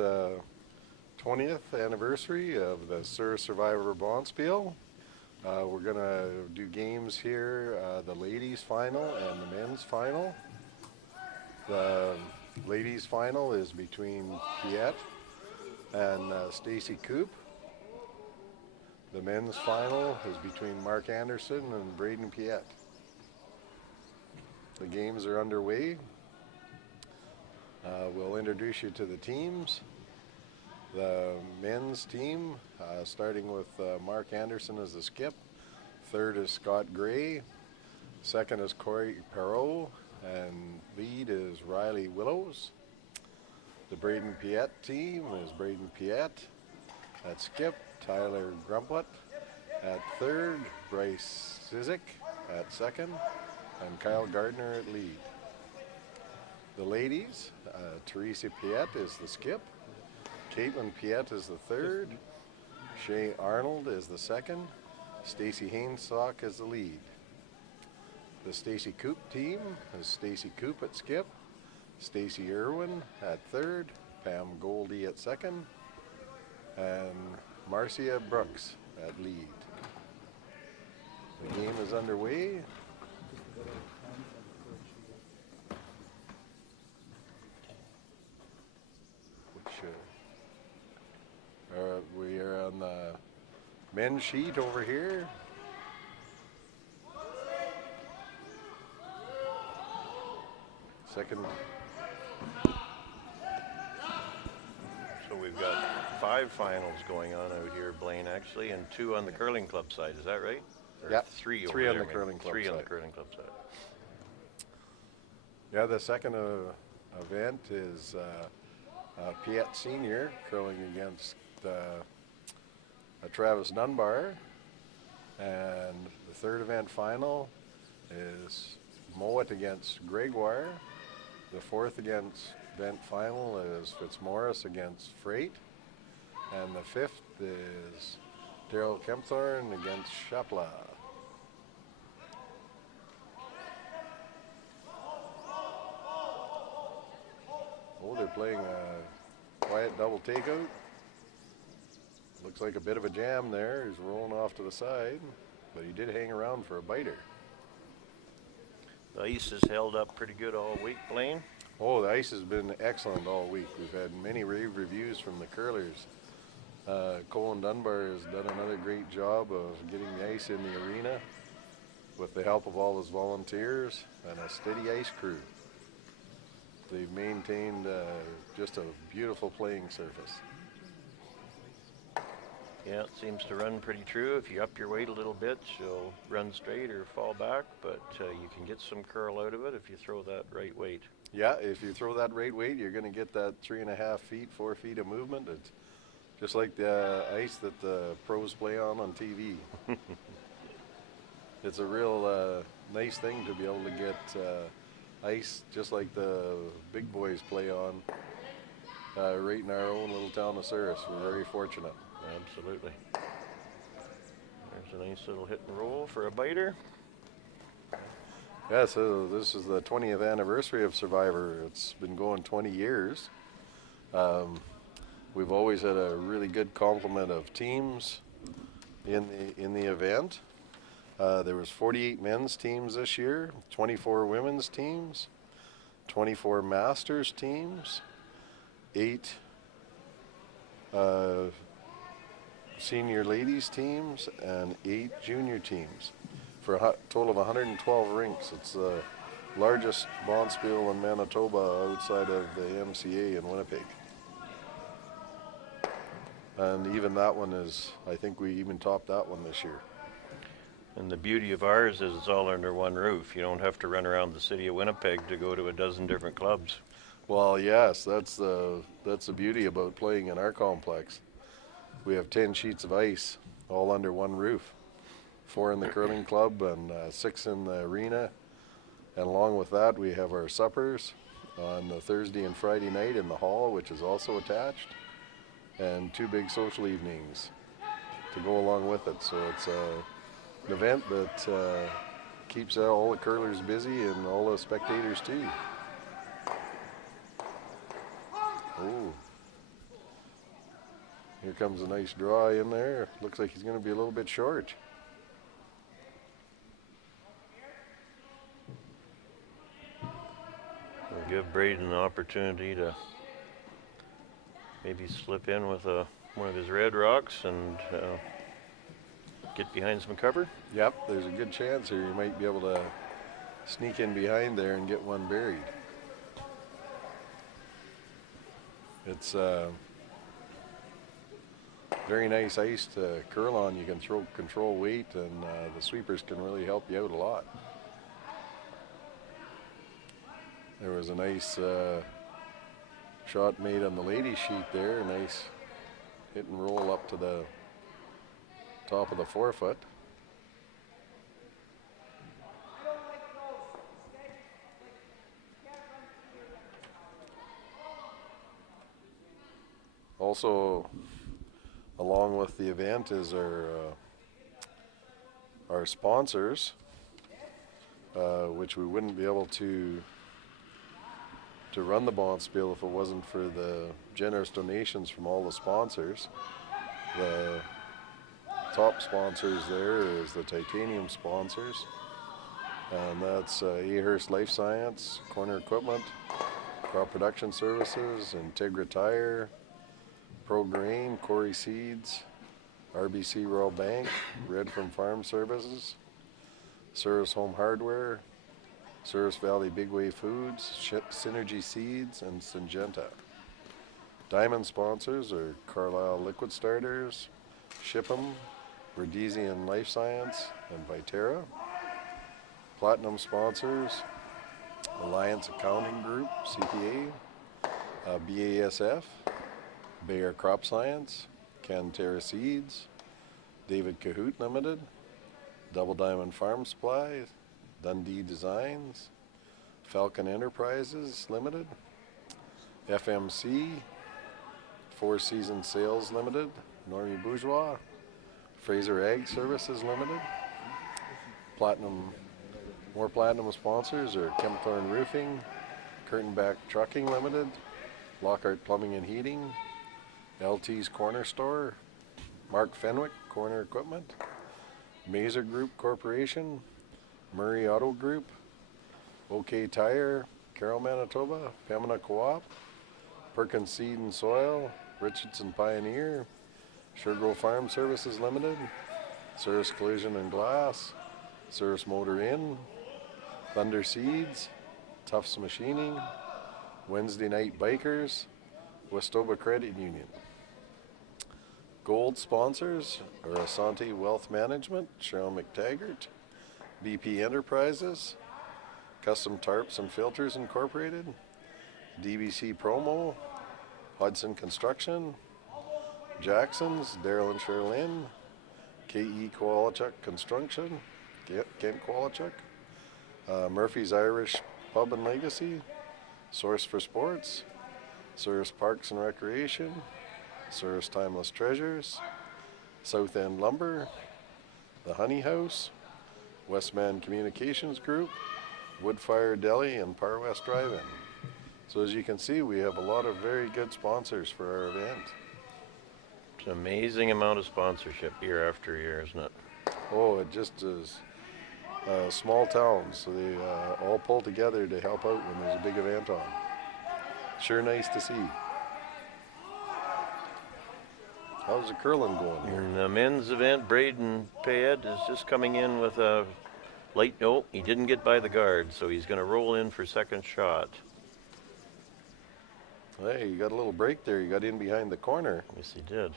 the 20th anniversary of the Sur Survivor Bonspiel. We're going to do games here, the ladies final and the men's final. The ladies final is between Piet and Stacy Coop. The men's final is between Mark Anderson and Braden Piet. The games are underway. We'll introduce you to the teams. The men's team, starting with Mark Anderson as the skip. Third is Scott Gray. Second is Corey Perreault. And lead is Riley Willows. The Braden Piet team is Braden Piet. At skip, Tyler Grumplet. At third, Bryce Sizik. At second, and Kyle Gardner at lead. The ladies, Teresa Piet is the skip. Caitlin Piet is the third. Shay Arnold is the second. Stacy Hainstock is the lead. The Stacy Coop team is Stacy Coop at skip. Stacy Irwin at third. Pam Goldie at second. And Marcia Brooks at lead. The game is underway. We are on the men's sheet over here. Second. So we've got 5 finals going on out here, Blaine, actually, and 2 on the curling club side. Is that right? Yeah. 3 over Three there, on the maybe. curling club 3 side. on the curling club side. Yeah, the second event is Piet Senior curling against Travis Dunbar. And the third event final is Mowat against Gregoire. The fourth event final is Fitzmaurice against Freight. And the fifth is Daryl Kempthorne against Chapla. Oh, they're playing a quiet double takeout. Looks like a bit of a jam there. He's rolling off to the side, but he did hang around for a biter. The ice has held up pretty good all week, Blaine. Oh, the ice has been excellent all week. We've had many rave reviews from the curlers. Colin Dunbar has done another great job of getting the ice in the arena with the help of all his volunteers and a steady ice crew. They've maintained just a beautiful playing surface. Yeah, it seems to run pretty true. If you up your weight a little bit, you'll run straight or fall back, but you can get some curl out of it if you throw that right weight. Yeah, if you throw that right weight, you're going to get that 3.5 feet, 4 feet of movement. It's just like the ice that the pros play on TV. It's a real nice thing to be able to get ice just like the big boys play on right in our own little town of Souris. We're very fortunate. Absolutely. There's a nice little hit and roll for a biter. Yeah, so this is the 20th anniversary of Survivor. It's been going 20 years. We've always had a really good complement of teams in the event. There was 48 men's teams this year, 24 women's teams, 24 masters teams, 8 senior ladies teams, and 8 junior teams for a total of 112 rinks. It's the largest bonspiel in Manitoba outside of the MCA in Winnipeg. And even that one is, I think we even topped that one this year. And the beauty of ours is it's all under one roof. You don't have to run around the city of Winnipeg to go to a dozen different clubs. Well, yes, that's the beauty about playing in our complex. We have 10 sheets of ice all under one roof. 4 in the curling club and 6 in the arena. And along with that, we have our suppers on the Thursday and Friday night in the hall, which is also attached, and 2 big social evenings to go along with it. So it's an event that keeps all the curlers busy and all the spectators too. Oh, Here comes a nice draw in there. Looks like he's going to be a little bit short. We'll give Braden an opportunity to maybe slip in with one of his red rocks and get behind some cover. Yep, there's a good chance here you might be able to sneak in behind there and get one buried. It's very nice ice to curl on. You can control weight, and the sweepers can really help you out a lot. There was a nice shot made on the ladies sheet there. A nice hit and roll up to the top of the forefoot. Also, along with the event is our sponsors, which we wouldn't be able to run the Bonspiel if it wasn't for the generous donations from all the sponsors. The top sponsors there is the Titanium sponsors, and that's Ahurst Life Science, Corner Equipment, Crop Production Services, Integra Tire, Pro Grain, Corey Seeds, RBC Royal Bank, Red from Farm Services, Souris Home Hardware, Souris Valley Bigway Foods, Synergy Seeds, and Syngenta. Diamond sponsors are Carlisle Liquid Starters, Shipham, Verdesian Life Science, and Viterra. Platinum sponsors, Alliance Accounting Group, CPA, BASF, Bayer Crop Science, Canterra Seeds, David Cahoot Limited, Double Diamond Farm Supply, Dundee Designs, Falcon Enterprises Limited, FMC, Four Seasons Sales Limited, Normie Bourgeois, Fraser Ag Services Limited. More platinum sponsors are Chemthorne Roofing, Curtainback Trucking Limited, Lockhart Plumbing and Heating, LT's Corner Store, Mark Fenwick Corner Equipment, Mazer Group Corporation, Murray Auto Group, OK Tire, Carroll, Manitoba, Pembina Co-op, Perkins Seed and Soil, Richardson Pioneer, Sugargrove Farm Services Limited, Souris Collision and Glass, Souris Motor Inn, Thunder Seeds, Tufts Machining, Wednesday Night Bikers, Westoba Credit Union. Gold sponsors are Asante Wealth Management, Cheryl McTaggart, BP Enterprises, Custom Tarps and Filters Incorporated, DBC Promo, Hudson Construction, Jackson's, Daryl and Sherlyn, KE Kowalchuk Construction, Kent Kowalchuk, Murphy's Irish Pub and Legacy, Source for Sports, Souris Parks and Recreation, Souris Timeless Treasures, South End Lumber, The Honey House, Westman Communications Group, Woodfire Deli, and Par West Drive-In. So as you can see, we have a lot of very good sponsors for our event. It's an amazing amount of sponsorship year after year, isn't it? Oh, it just is small towns, so they all pull together to help out when there's a big event on. Sure nice to see. How's the curling going here? In the men's event, Braden Payette is just coming in with a light. No, he didn't get by the guard, so he's going to roll in for second shot. Hey, you got a little break there. You got in behind the corner. Yes, he did.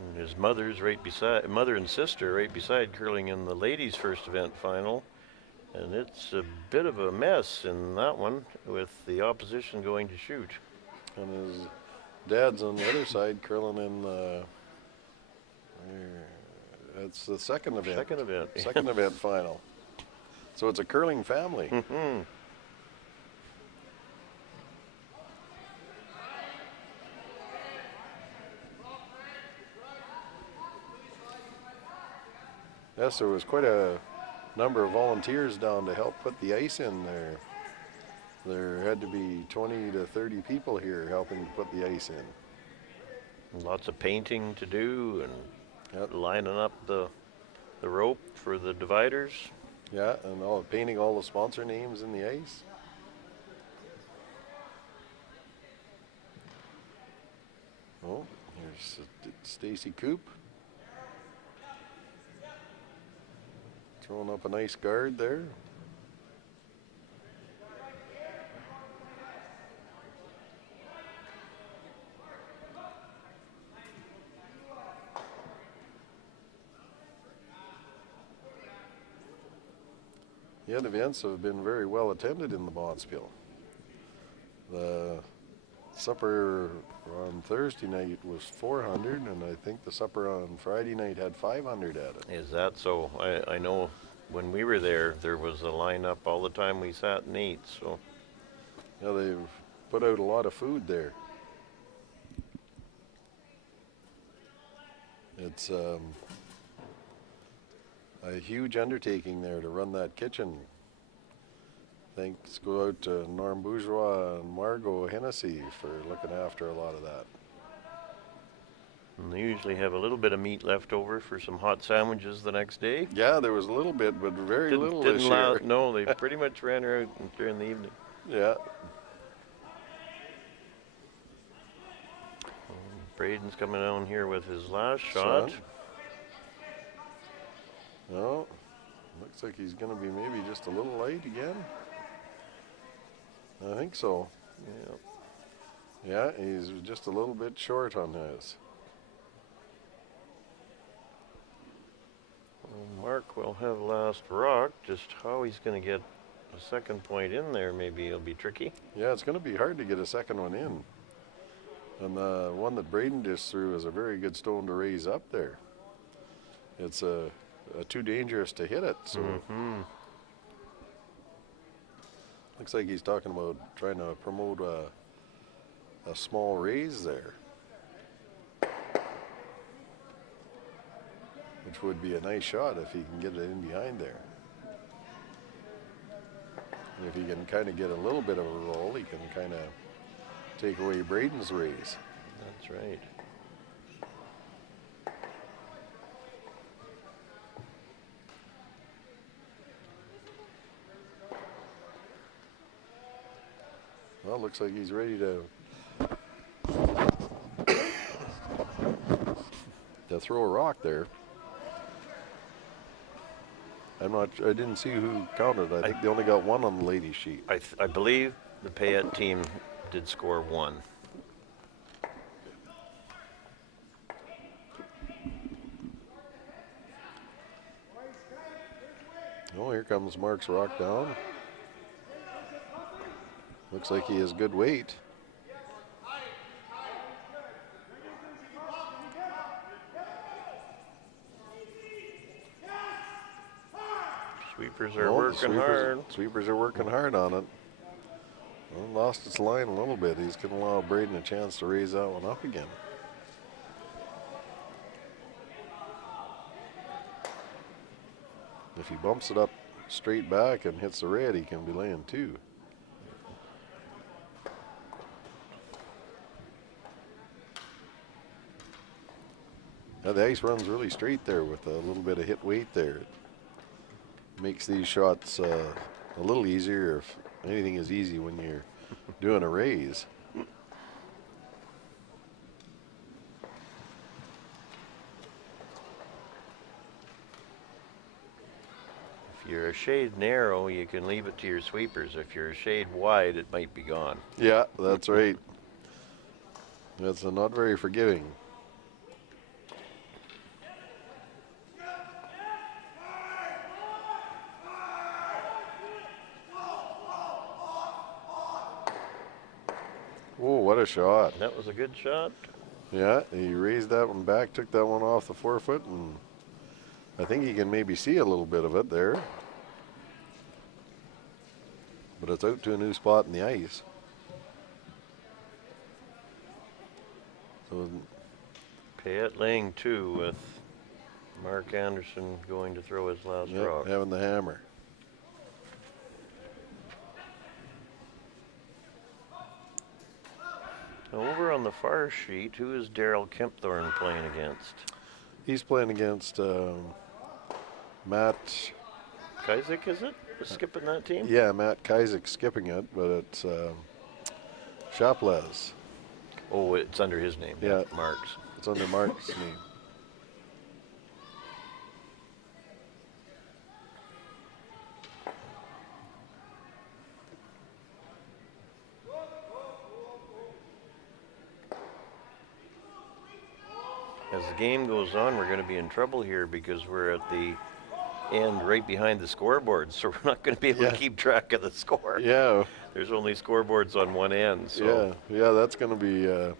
And his mother and sister right beside curling in the ladies' first event final. And it's a bit of a mess in that one with the opposition going to shoot. And his dad's on the other side curling in it's the second event. Second event. Second event final. So it's a curling family. Mm-hmm. Yes, there was quite a number of volunteers down to help put the ice in there. There had to be 20 to 30 people here helping to put the ice in. Lots of painting to do and Yep. lining up the rope for the dividers. Yeah, and painting all the sponsor names in the ice. Oh, here's Stacy Coop. Throwing up a nice guard there. The events have been very well attended in the Bonspiel. The supper on Thursday night was 400, and I think the supper on Friday night had 500 at it. Is that so? I know when we were there was a lineup all the time we sat and ate, so. Yeah, they've put out a lot of food there. It's a huge undertaking there to run that kitchen. Thanks go out to Norm Bourgeois and Margot Hennessy for looking after a lot of that. And they usually have a little bit of meat left over for some hot sandwiches the next day. Yeah, there was a little bit, but very little this year. No, they pretty much ran her out during the evening. Yeah. Braden's coming down here with his last shot. No, looks like he's going to be maybe just a little light again. I think so. Yeah. Yeah, he's just a little bit short on his. Well, Mark will have last rock. Just how he's going to get a second point in there, maybe it'll be tricky. Yeah, it's going to be hard to get a second one in. And the one that Braden dished through is a very good stone to raise up there. It's too dangerous to hit it. So looks like he's talking about trying to promote a small raise there, which would be a nice shot if he can get it in behind there. And if he can kind of get a little bit of a roll, he can kind of take away Braden's raise. That's right. Well, looks like he's ready to throw a rock there. I didn't see who counted. I think they only got one on the ladies' sheet. I believe the Payette team did score one. Oh, here comes Mark's rock down. Looks like he has good weight. Sweepers are working hard. Sweepers are working hard on it. Well, lost its line a little bit. He's going to allow Braden a chance to raise that one up again. If he bumps it up straight back and hits the red, he can be laying two. Now the ice runs really straight there with a little bit of hit weight there. It makes these shots a little easier, if anything is easy when you're doing a raise. If you're a shade narrow, you can leave it to your sweepers. If you're a shade wide, it might be gone. Yeah, that's right. That's not very forgiving. Oh, what a shot. That was a good shot. Yeah, he raised that one back, took that one off the forefoot, and I think he can maybe see a little bit of it there. But it's out to a new spot in the ice. So Payette laying two with Mark Anderson going to throw his last rock. having the hammer. on the far sheet, who is Daryl Kempthorne playing against? He's playing against Matt. Kazik, is it? Skipping that team? Yeah, Matt Kazik skipping it, but it's Chaplez. Oh, it's under his name. Yeah. Mark's. It's under Mark's name. As the game goes on, we're going to be in trouble here because we're at the end right behind the scoreboard, so we're not going to be able Yeah. to keep track of the score. Yeah, There's only scoreboards on one end, so yeah, that's going to be going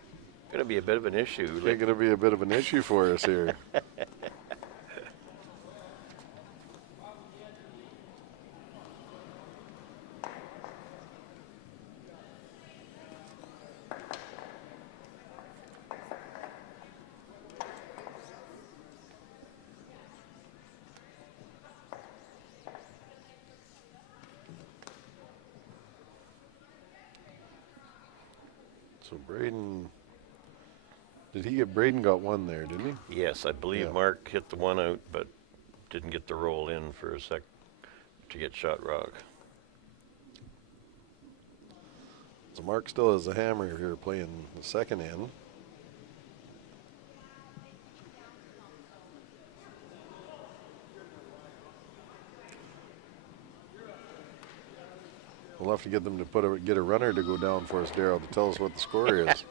to be a bit of an issue. going to be a bit of an issue for us here. So Braden, Braden got one there, didn't he? Yes, I believe Yeah. Mark hit the one out, but didn't get the roll in for a sec to get shot rock. So Mark still has a hammer here playing the second end. We'll have to get them to get a runner to go down for us, Daryl, to tell us what the score is.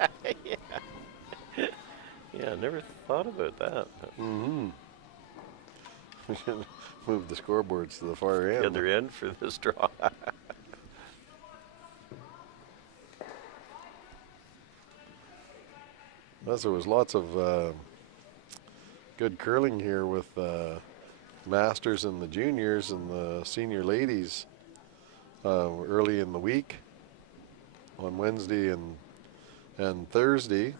Yeah, I never thought about that. Mm-hmm. We should move the scoreboards to the far end. The other end for this draw. Plus, there was lots of good curling here with Masters and the juniors and the senior ladies early in the week on Wednesday and Thursday.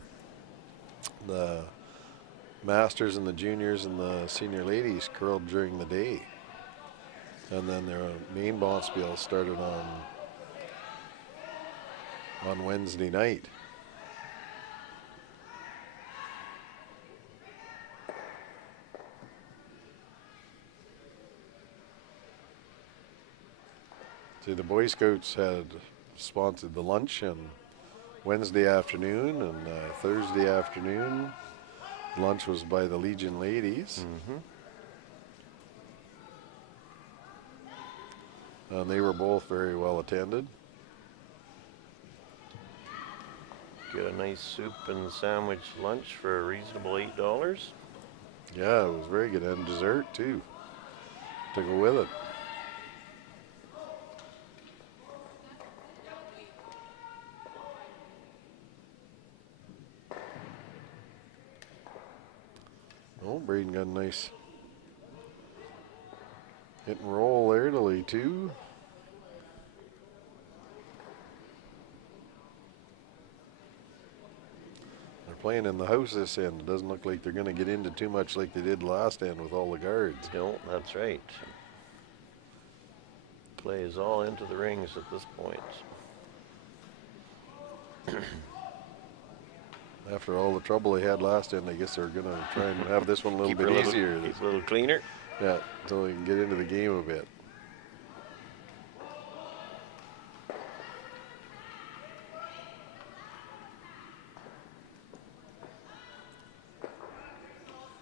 The Masters and the juniors and the senior ladies curled during the day, and then their main bonspiel started on Wednesday night. See, the Boy Scouts had sponsored the lunch on Wednesday afternoon and Thursday afternoon. Lunch was by the Legion ladies. And they were both very well attended. Get a nice soup and sandwich lunch for a reasonable $8. Yeah, it was very good. And dessert, too, to go with it. Oh, Braden got a nice hit and roll there to lay two. They're playing in the house this end. It doesn't look like they're going to get into too much like they did last end with all the guards. No, that's right. Play is all into the rings at this point. After all the trouble they had last end, I guess they're going to try and have this one a little Keep bit it easier. Keep it a little cleaner. Yeah, so they can get into the game a bit.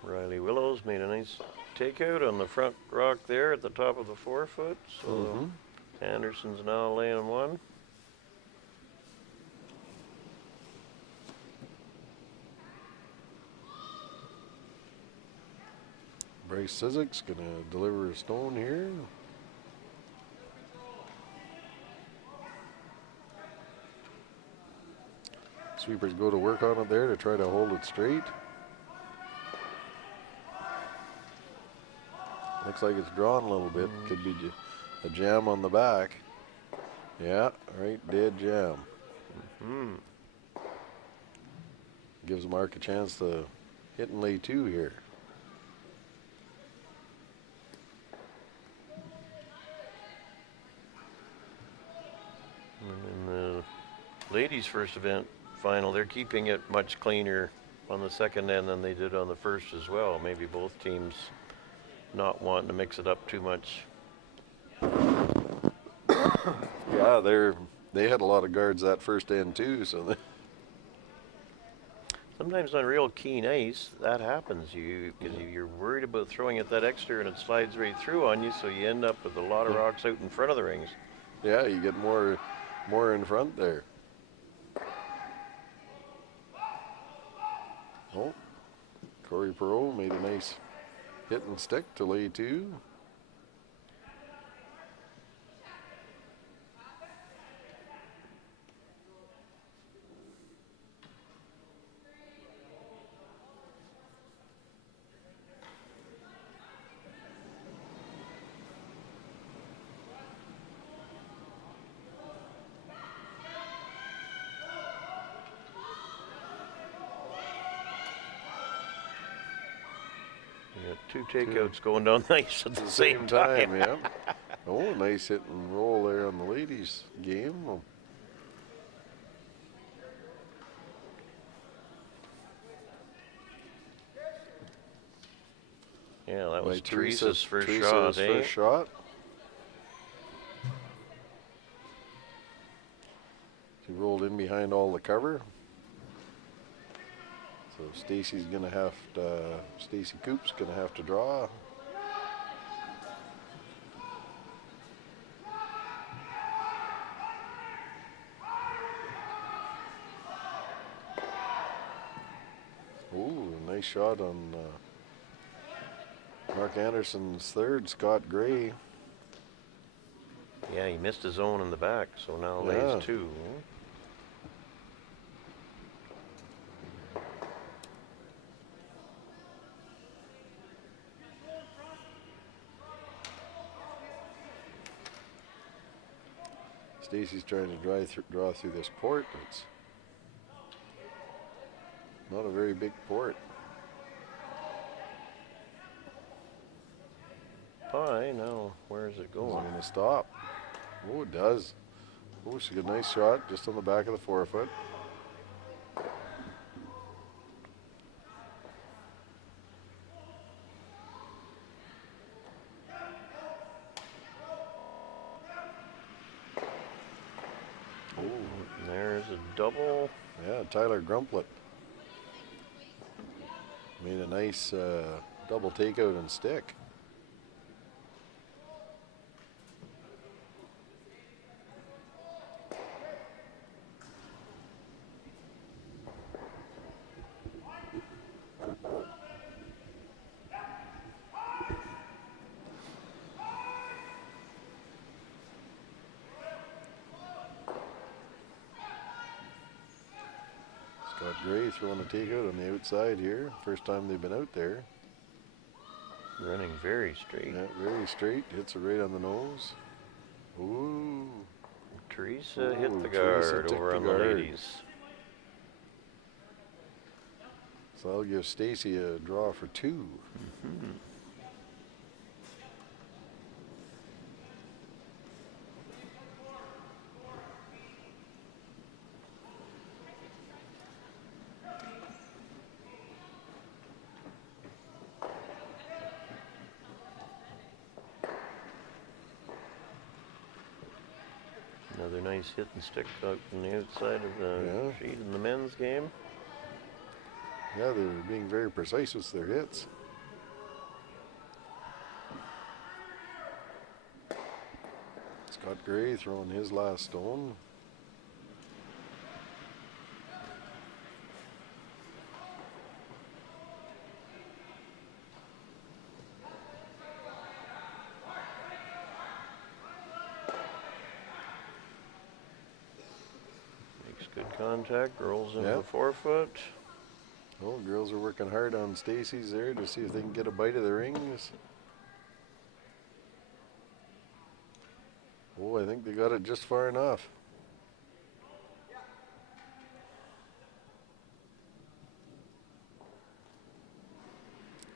Riley Willows made a nice takeout on the front rock there at the top of the 4 foot. So Anderson's now laying one. Bryce Sizek's going to deliver a stone here. Sweepers go to work on it there to try to hold it straight. Looks like it's drawn a little bit. Could be a jam on the back. Yeah, right, dead jam. Gives Mark a chance to hit and lay two here. And the ladies' first event final. They're keeping it much cleaner on the second end than they did on the first as well. Maybe both teams not wanting to mix it up too much. Yeah, they had a lot of guards that first end too, so they, Sometimes on real keen ice, that happens. Because you're worried about throwing it that extra and it slides right through on you, so you end up with a lot of rocks out in front of the rings. yeah, you get more in front there. Oh, Corey Perot made a nice hit and stick to lay 2. You got 2 takeouts going down the ice at the same time. Yeah. Oh, nice hit and roll there on the ladies' game. Oh, Yeah, that was by Teresa's first Teresa's shot, eh? first shot. She rolled in behind all the cover. So Stacy Coop's gonna have to draw. Ooh, nice shot on Mark Anderson's third, Scott Gray. Yeah, he missed his own in the back, so now Yeah. lays 2. Stacy's trying to draw through this port. It's not a very big port. Pie, now where is it Is it going? going to stop? Oh, it does. Oh, she got a nice shot just on the back of the forefoot. There's a double. Yeah, Tyler Grumplet made a nice double takeout and stick. Scott Gray throwing a takeout on the outside here. First time they've been out there. Running very straight. Yeah, very straight. Hits it right on the nose. Ooh. Teresa hit Ooh, the Teresa guard took over the on guard. the ladies. So I'll give Stacy a draw for 2. Another nice hit and stick out from the outside of the Yeah. sheet in the men's game. Yeah, they're being very precise with their hits. Scott Gray throwing his last stone. Makes good contact, rolls into Yeah. the forefoot. Oh, girls are working hard on Stacy's there to see if they can get a bite of the rings. Oh, I think they got it just far enough.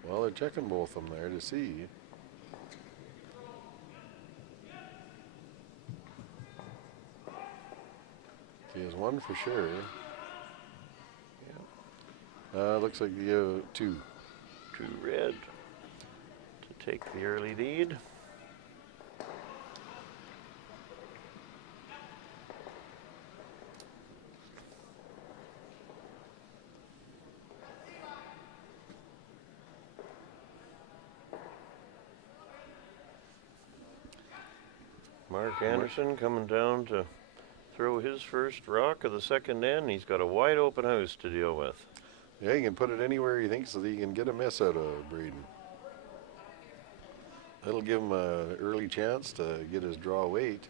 Well, they're checking both of them there to see. He has one for sure. Looks like you two. 2 red to take the early lead. Mark Anderson coming down to throw his first rock of the second end. He's got a wide open house to deal with. Yeah, he can put it anywhere he thinks so that he can get a miss out of Braden. That'll give him an early chance to get his draw weight.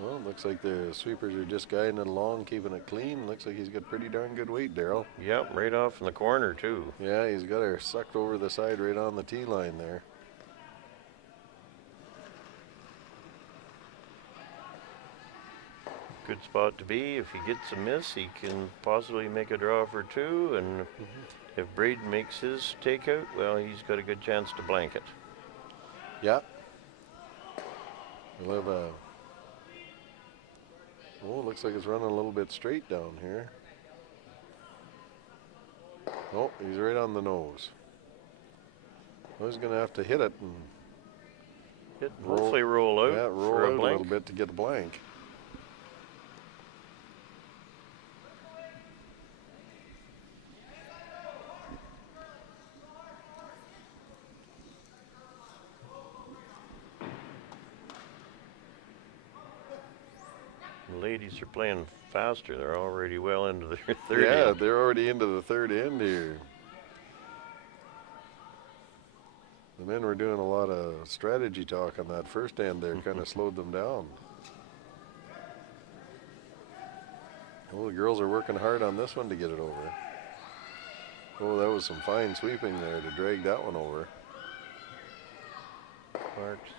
Well, looks like the sweepers are just guiding it along, keeping it clean. Looks like he's got pretty darn good weight, Daryl. Yep, right off in the corner too. Yeah, he's got her sucked over the side right on the tee line there. Good spot to be. If he gets a miss, he can possibly make a draw for 2. And if Braden makes his takeout, well, he's got a good chance to blank it. Yeah. We'll have a... Oh, looks like it's running a little bit straight down here. Oh, he's right on the nose. Well, he's going to have to hit it and Hopefully roll out yeah, roll for out a a blank. little bit to get a blank. The ladies are playing faster. They're already well into their third Yeah, end. they're already into the third end here. The men were doing a lot of strategy talk on that first end there, kind of slowed them down. Well, the girls are working hard on this one to get it over. Oh, that was some fine sweeping there to drag that one over. Mark's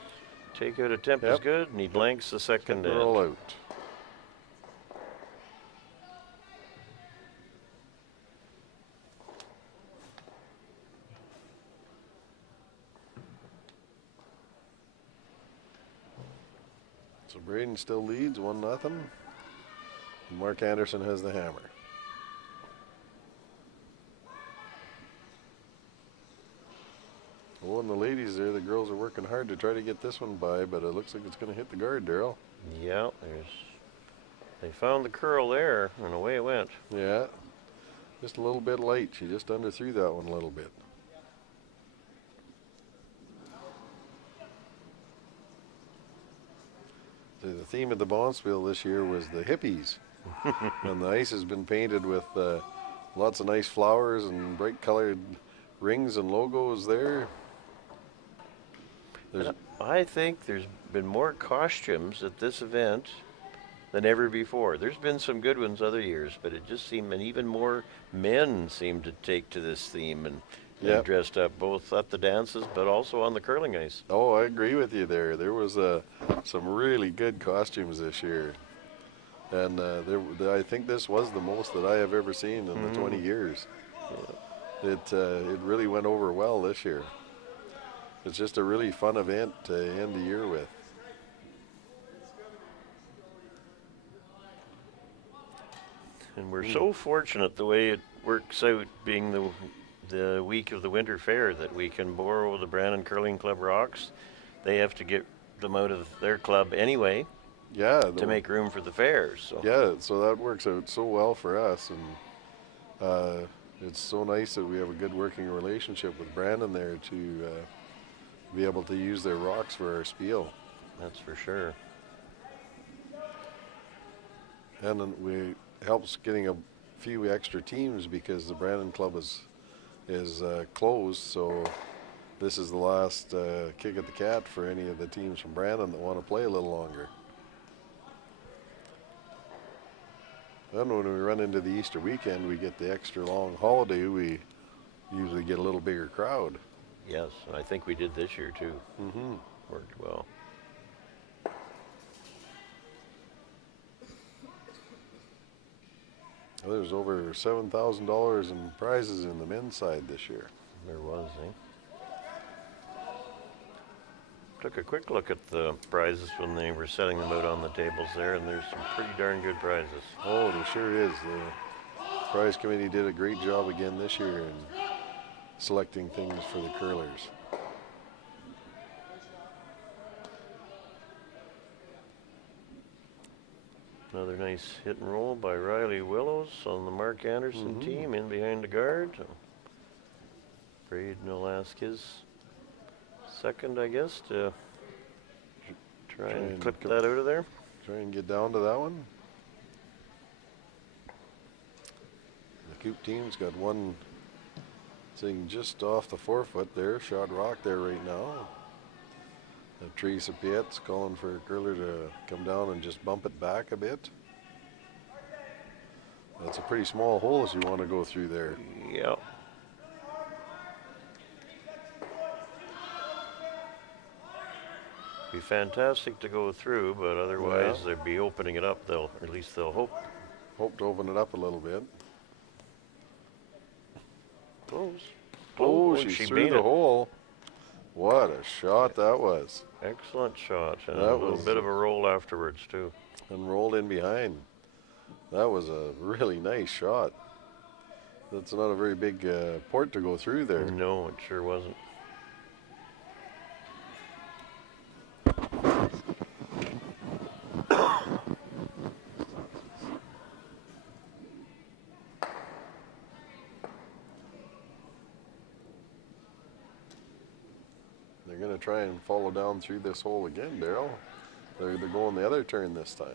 takeout attempt is Yep. good, and he blanks the second Roll end. out. So Braden still leads 1-0. Mark Anderson has the hammer. Oh, and the ladies there, the girls are working hard to try to get this one by, but it looks like it's going to hit the guard, Daryl. Yeah, they found the curl there, and away it went. Yeah, just a little bit light. She just underthrew that one a little bit. The theme of the Bonspiel this year was the hippies. And the ice has been painted with lots of nice flowers and bright colored rings and logos there. There's, I think there's been more costumes at this event than ever before. There's been some good ones other years, but it just seemed, and even more men seem to take to this theme and Yep. dressed up both at the dances but also on the curling ice. oh, I agree with you there. There was some really good costumes this year. And I think this was the most that I have ever seen in the 20 years. It really went over well this year. It's just a really fun event to end the year with. And we're so fortunate the way it works out, being the week of the winter fair, that we can borrow the Brandon Curling Club rocks. They have to get them out of their club anyway Yeah. to make room for the fairs. So Yeah, so that works out so well for us, and it's so nice that we have a good working relationship with Brandon there to be able to use their rocks for our spiel. that's for sure. And then we helps getting a few extra teams because the Brandon Club is closed, so this is the last kick at the cat for any of the teams from Brandon that want to play a little longer. Then when we run into the Easter weekend, we get the extra long holiday, we usually get a little bigger crowd. Yes, and I think we did this year too. Mm-hmm. Worked well. There's over $7,000 in prizes in the men's side this year. There was, eh? Took a quick look at the prizes when they were setting them out on the tables there, and there's some pretty darn good prizes. Oh, there sure is. The prize committee did a great job again this year in selecting things for the curlers. Another nice hit and roll by Riley Willows on the Mark Anderson team, in behind the guard. Braden will ask his second, I guess, to try and clip that out of there. Try and get down to that one. The Coop team's got one sitting just off the 4-foot there, shot rock there right now. Teresa Piet's calling for a curler to come down and just bump it back a bit. That's a pretty small hole as you want to go through there. Yeah. Be fantastic to go through, but otherwise they'd be opening it up. Or at least they'll hope. Hope to open it up a little bit. Close. Oh, she threw beat the it. hole. What a shot that was. Excellent shot, and That a little was- bit of a roll afterwards too. And rolled in behind. That was a really nice shot. That's not a very big port to go through there. No, it sure wasn't. They're going to try and follow down through this hole again, Daryl. They're going the other turn this time.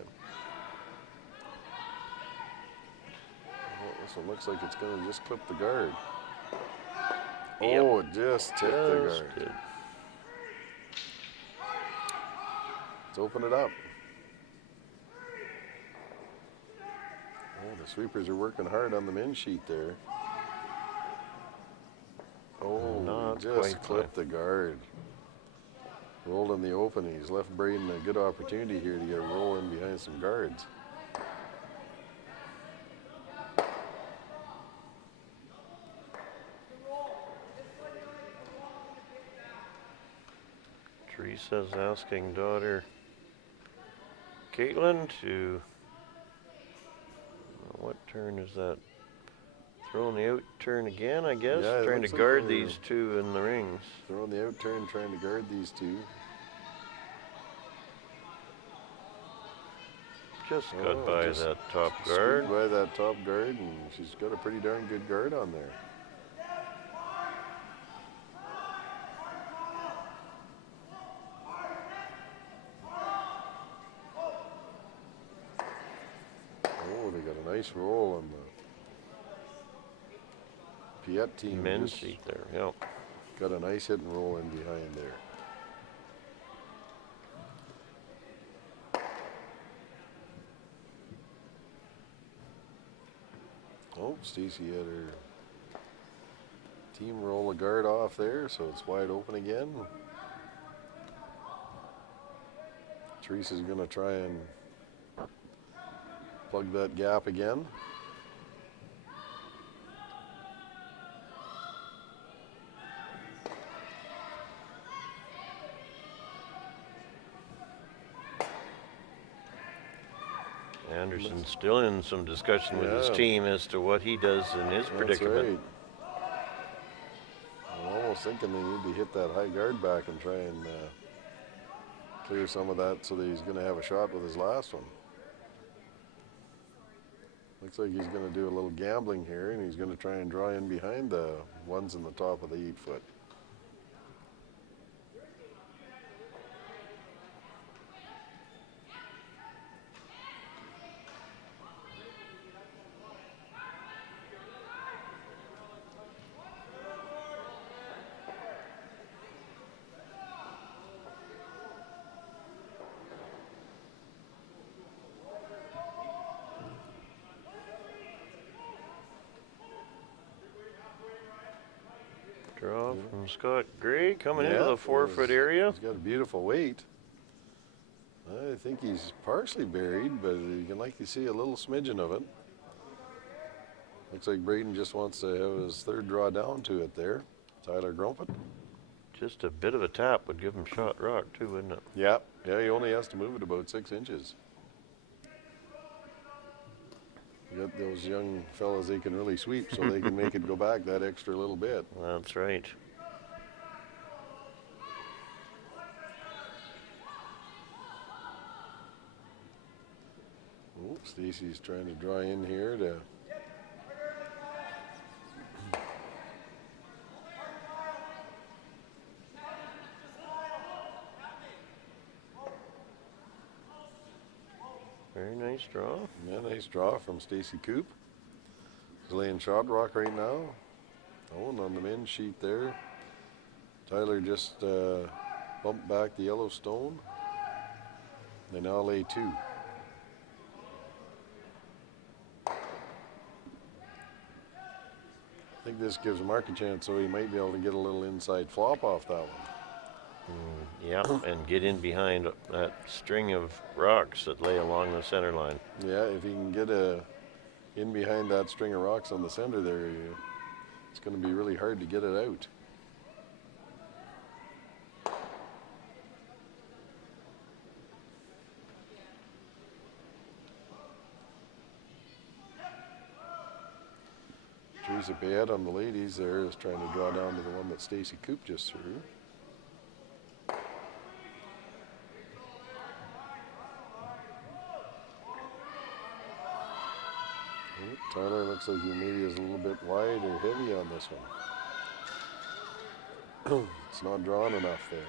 Oh, this one looks like it's going to just clip the guard. Oh, it just tipped the Just guard. did. Let's open it up. Oh, the sweepers are working hard on the men's sheet there. Oh, Not just quite clipped the guard. Rolled in the open. He's left Braden a good opportunity here to get a roll in behind some guards. Teresa's asking daughter Caitlin to, what turn is that? Throwing the out turn again, I guess. Yeah, it Trying to looks like guard they're- these two in the rings. They're on the out turn trying to guard these two. Just got Oh, by just that top Screwed guard. by that top guard, and she's got a pretty darn good guard on there. Oh, they got a nice roll on the Piet team. Men's just seat there, yeah. got a nice hit and roll in behind there. Oh, Stacy had her team roll a guard off there, so it's wide open again. Teresa's going to try and plug that gap again. Anderson's still in some discussion with his Yeah. team as to what he does in his predicament. That's right. I'm almost thinking they need to hit that high guard back and try and clear some of that so that he's going to have a shot with his last one. Looks like he's going to do a little gambling here, and he's going to try and draw in behind the ones in the top of the 8-foot. Draw from Scott Gray coming into Yeah, the 4-foot he's- area. He's got a beautiful weight. I think he's partially buried, but you can likely see a little smidgen of it. Looks like Braden just wants to have his third draw down to it there. Tyler Grumpet. Just a bit of a tap would give him shot rock too, wouldn't it? Yeah, he only has to move it about 6 inches. You got those young fellas, they can really sweep, so they can make it go back that extra little bit. That's right. Oh, Stacy's trying to draw in here to. Very nice draw. Yeah, nice draw from Stacy Coop. He's laying shot rock right now. Oh, and on the men's sheet there, Tyler just bumped back the yellow stone. They now lay 2. I think this gives Mark a chance, so he might be able to get a little inside flop off that one. Yeah, and get in behind that string of rocks that lay along the center line. Yeah, if he can get in behind that string of rocks on the center there, it's going to be really hard to get it out. Teresa Bayette on the ladies there is trying to draw down to the one that Stacy Coop just threw. Tyler looks like he maybe is a little bit wide or heavy on this one. It's not drawn enough there.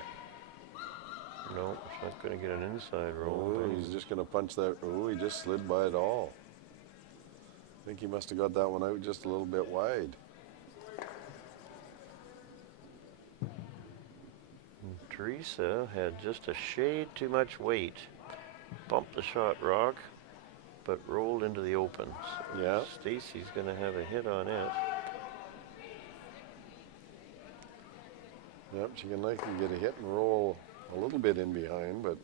No, it's not going to get an inside roll. Oh, he's just going to punch that. Oh, he just slid by it all. I think he must have got that one out just a little bit wide. Teresa had just a shade too much weight. Bumped the shot rock, but rolled into the opens. Yeah. Stacy's going to have a hit on it. Yep, she can likely get a hit and roll a little bit in behind, but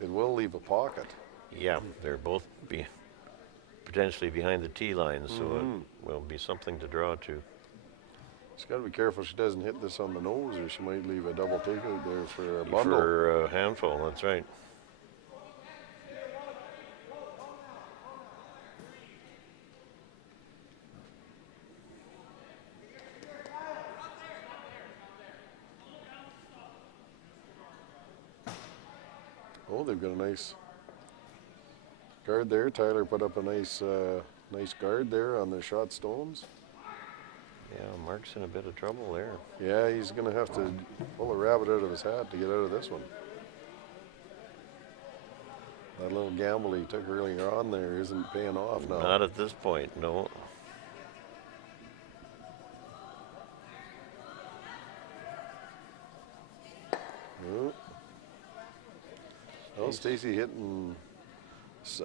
it will leave a pocket. Yeah, they're both potentially behind the tee line, so it will be something to draw to. She's got to be careful she doesn't hit this on the nose, or she might leave a double takeout there for a bundle. For a handful, that's right. Oh, they've got a nice guard there. Tyler put up a nice guard there on the shot stones. Yeah, Mark's in a bit of trouble there. Yeah, he's going to have to pull a rabbit out of his hat to get out of this one. That little gamble he took earlier on there isn't paying off now. Not at this point, no. No. Well, Stacy hitting,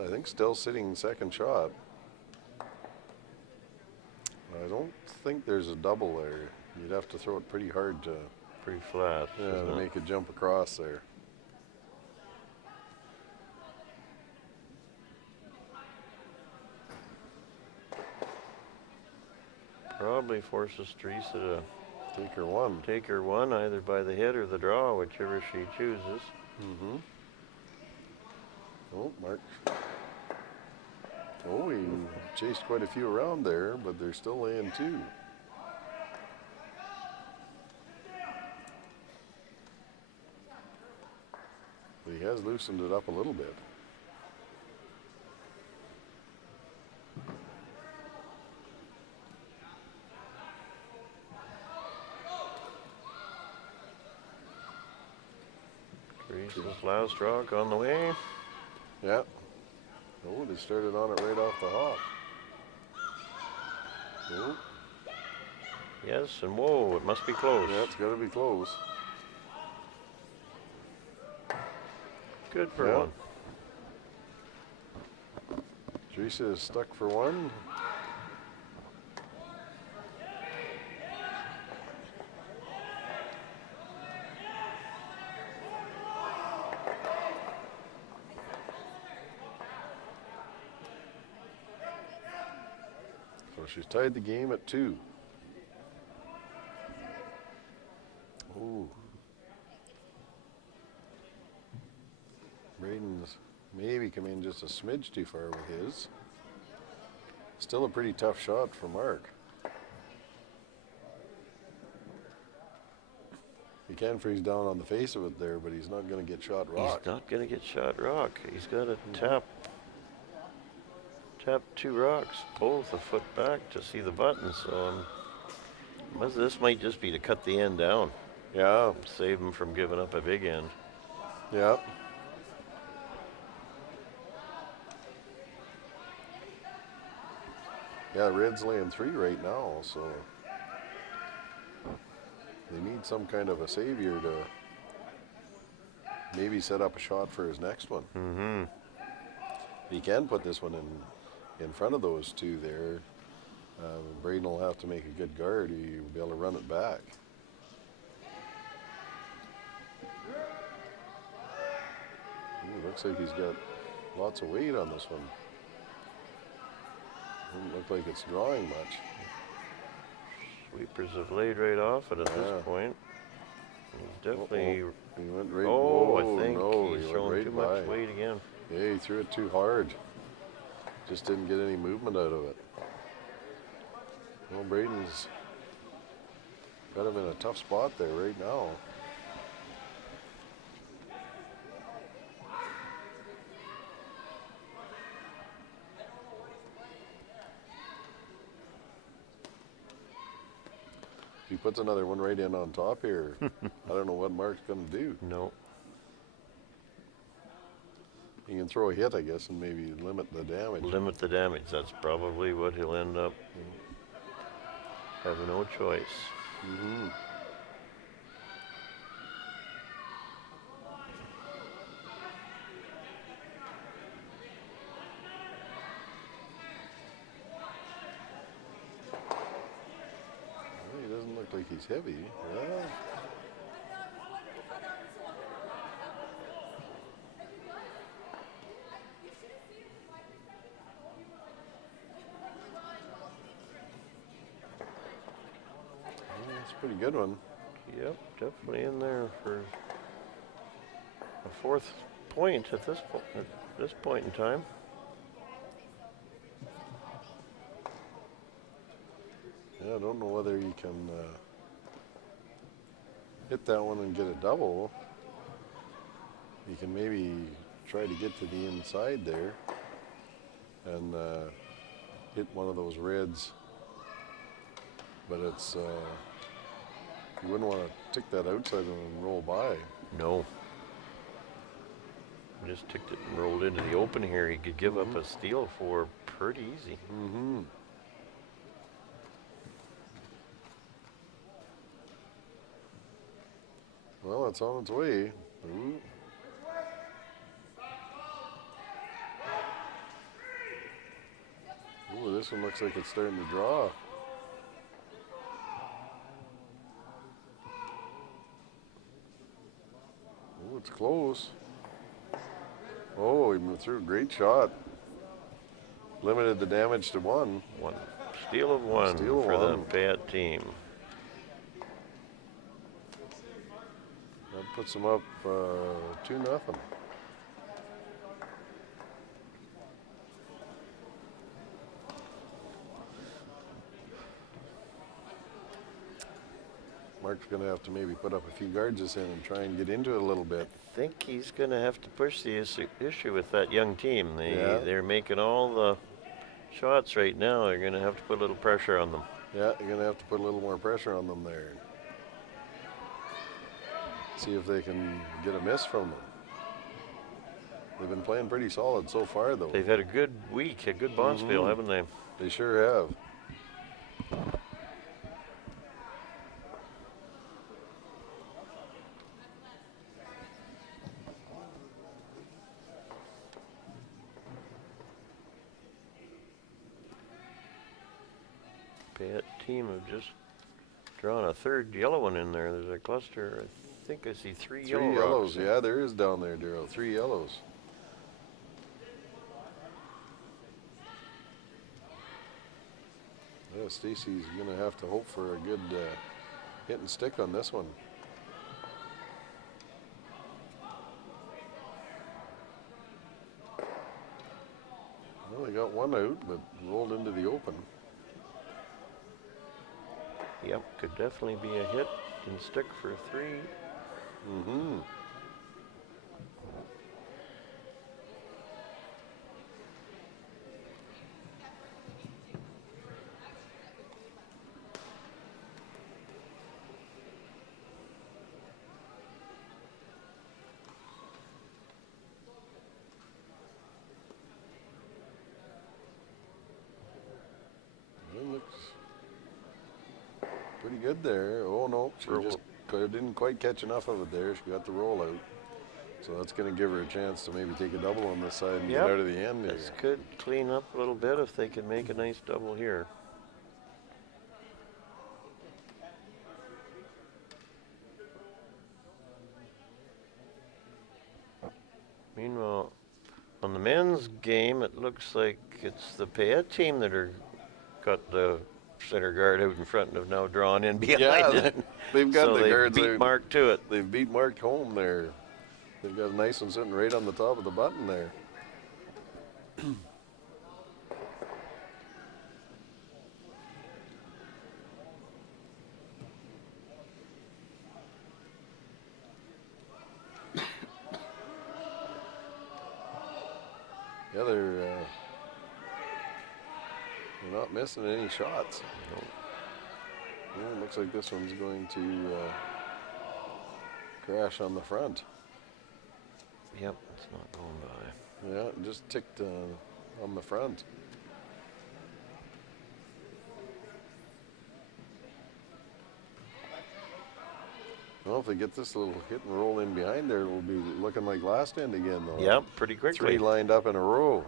I think, still sitting second shot. I don't think there's a double there. You'd have to throw it pretty hard to, Pretty flat. to make it jump across there. Probably forces Teresa to Take her one. take her one, either by the hit or the draw, whichever she chooses. Mm-hmm. Oh, Mark. Oh, he chased quite a few around there, but they're still laying 2. But he has loosened it up a little bit. Teresa's last rock on the way. Yeah. Oh, they started on it right off the hop. Oh, Yes, and whoa, it must be close. yeah, it's got to be close. Good for Yeah. one. Teresa is stuck for one. So she's tied the game at 2. him in just a smidge too far with his. Still a pretty tough shot for Mark. He can freeze down on the face of it there, but he's not going to get shot rock. He's not going to get shot rock. He's got to tap 2 rocks, both a foot back to see the button. So this might just be to cut the end down. Yeah. Save him from giving up a big end. Yeah. Yeah, Red's laying 3 right now, so they need some kind of a savior to maybe set up a shot for his next one. Mm-hmm. He can put this one in front of those 2 there. Braden will have to make a good guard. He'll be able to run it back. Ooh, looks like he's got lots of weight on this one. Doesn't look like it's drawing much. Sweepers have laid right off it at Yeah. this point. He's definitely. He went right. Oh, whoa, I think no, he's he went throwing right too by. much weight again. Yeah, he threw it too hard. Just didn't get any movement out of it. Well, Braden's got him in a tough spot there right now. If he puts another one right in on top here, I don't know what Mark's going to do. No. He can throw a hit, I guess, and maybe limit the damage. Limit the damage. That's probably what he'll end up. Have no choice. Mm-hmm. Well, he doesn't look like he's heavy. Yeah. That's a pretty good one. Yep, definitely in there for a 4th point at this point in time. Yeah, I don't know whether he can hit that one and get a double. He can maybe try to get to the inside there and hit one of those reds. But it's you wouldn't want to tick that outside and roll by. No. Just ticked it and rolled into the open here. He could give up a steal for pretty easy. Mm-hmm. Well, it's on its way. Ooh. Ooh, this one looks like it's starting to draw. Ooh, it's close. Oh, he moved through. Great shot. Limited the damage to 1. One steal of 1 Steal of for the one. Payette team. That puts them up 2-0. Mark's going to have to maybe put up a few guards this in and try and get into it a little bit. I think he's going to have to push the issue with that young team. Yeah. They're making all the shots right now. They're going to have to put a little pressure on them. Yeah, you're going to have to put a little more pressure on them there. See if they can get a miss from them. They've been playing pretty solid so far, though. They've had a good week, a good Bonspiel, haven't they? They sure have. Payette team have just drawn a 3rd yellow one in there. There's a cluster. I think I see 3 yellow 3 yellows, rocks. yeah, there is down there, Daryl. 3 yellows. Yeah, Stacy's going to have to hope for a good hit and stick on this one. Well, they got one out, but rolled into the open. Yep, could definitely be a hit and stick for 3. Mm-hmm. It looks pretty good there. Oh no, she Roll. just didn't quite catch enough of it there. She got the roll out. So that's going to give her a chance to maybe take a double on this side and Yep. get out of the end here. This could clean up a little bit if they can make a nice double here. Meanwhile, on the men's game, it looks like it's the Payette team that are got the center guard out in front and have now drawn in behind Yeah, it. they've got So the they guards beat out. Mark to it. They've beat Mark home there. They've got a nice one sitting right on the top of the button there. Yeah, they're not missing any shots. Yeah, it looks like this one's going to crash on the front. Yep, it's not going by. Yeah, it just ticked on the front. Well, if they get this little hit and roll in behind there, it'll be looking like last end again, though. Yep, pretty quickly. 3 lined up in a row.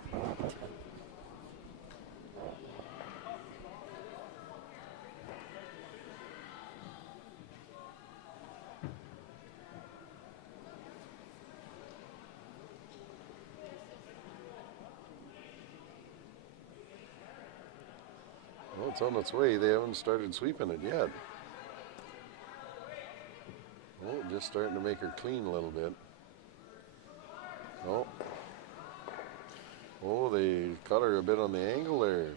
Well, it's on its way. They haven't started sweeping it yet. Oh, just starting to make her clean a little bit. Oh. Oh, they caught her a bit on the angle there.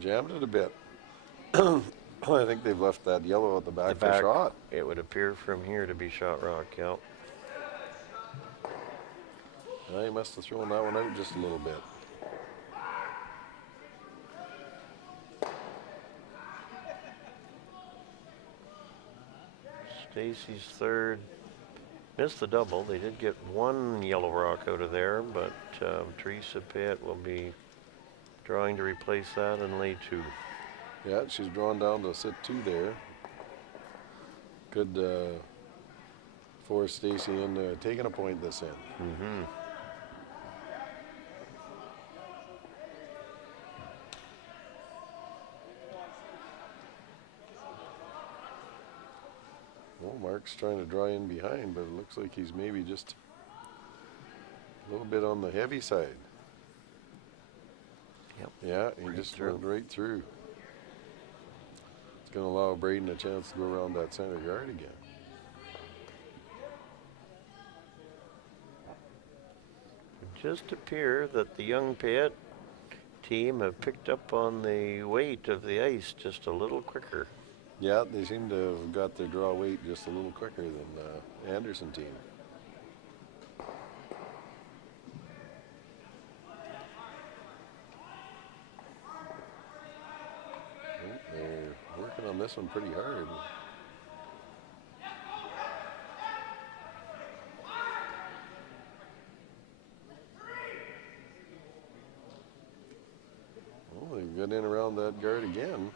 Jammed it a bit. I think they've left that yellow at the back for shot. It would appear from here to be shot rock, yep. He must have thrown that one out just a little bit. Stacy's third. Missed the double. They did get one yellow rock out of there, but Teresa Payette will be drawing to replace that and lay 2. Yeah, she's drawn down to sit 2 there. Could force Stacy into taking a point this end. Mm-hmm. Well, Mark's trying to draw in behind, but it looks like he's maybe just a little bit on the heavy side. Yep. Yeah, he Right just through. went right through. It's going to allow Braden a chance to go around that center guard again. It just appear that the young Payette team have picked up on the weight of the ice just a little quicker. Yeah, they seem to have got their draw weight just a little quicker than the Anderson team. Oh, they're working on this one pretty hard. Well, they've got in around that guard again.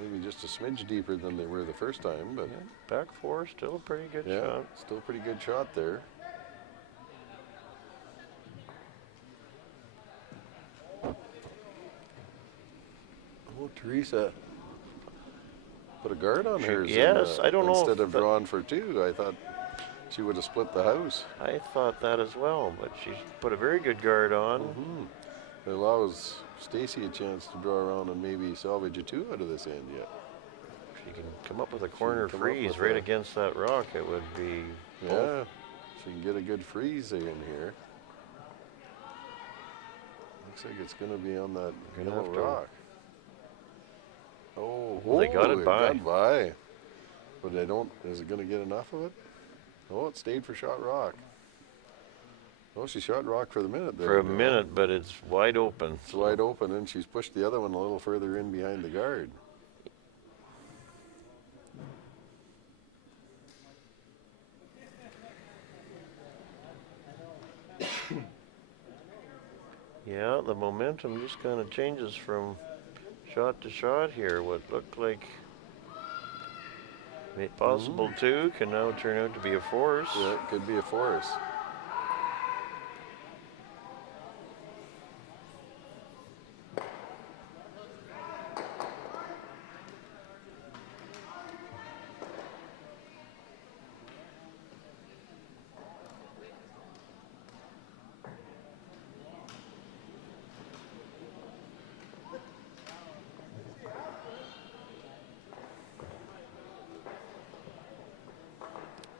Maybe just a smidge deeper than they were the first time, but Back 4, still a pretty good yeah, shot. still a pretty good shot there. Oh, Teresa put a guard on hers. yes, I don't know Instead if of that- drawing for 2, I thought she would have split the house. I thought that as well, but she's put a very good guard on. It allows Stacy a chance to draw around and maybe salvage a 2 out of this end yet. If she can come up with a corner come up freeze with right a- against that rock, it would be. Yeah, she can get a good freeze in here. Looks like it's going to be on that Gonna yellow have to- rock. Oh, Well, they got it by. got by. But they don't. Is it going to get enough of it? Oh, it stayed for shot rock. Oh, she shot rock for the minute there. For a minute, but it's wide open. It's wide open, and she's pushed the other one a little further in behind the guard. Yeah, the momentum just kind of changes from shot to shot here. What looked like possible two can now turn out to be a force. Yeah, it could be a force.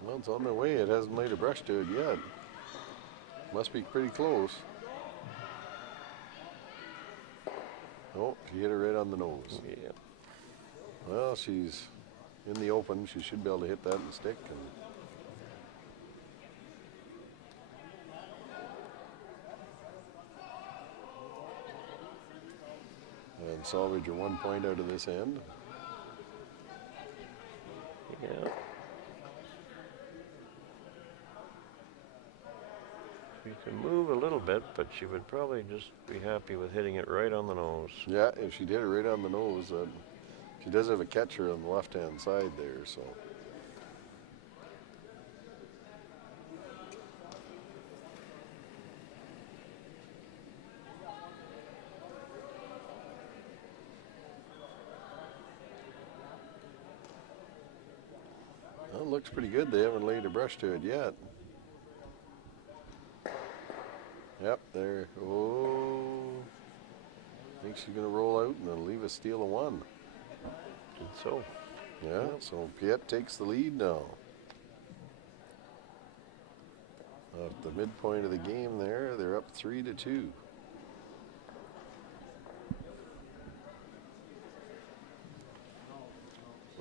Well, it's on the way. It hasn't laid a brush to it yet. Must be pretty close. Oh, she hit her right on the nose. Yeah. Well, she's in the open. She should be able to hit that and stick. And salvage her 1 point out of this end. Yeah. She can move a little bit, but she would probably just be happy with hitting it right on the nose. Yeah, if she did it right on the nose, she does have a catcher on the left-hand side there, so. Well, it looks pretty good. They haven't laid a brush to it yet. Yep, there. Oh, I think she's going to roll out and then leave a steal of one. Did so. Yeah, so Piet takes the lead now. At the midpoint of the game there, they're up 3-2.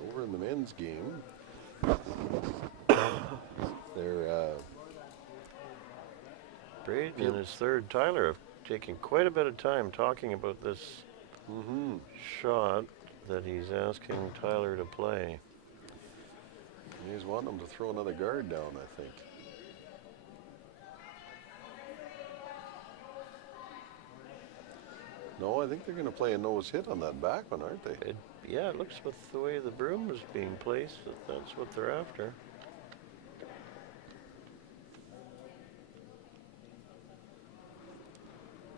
Over in the men's game, they're Braden Yep. and his third Tyler have taken quite a bit of time talking about this shot that he's asking Tyler to play. he's wanting them to throw another guard down, I think. No, I think they're going to play a nose hit on that back one, aren't they? Yeah, it looks with the way the broom is being placed that that's what they're after.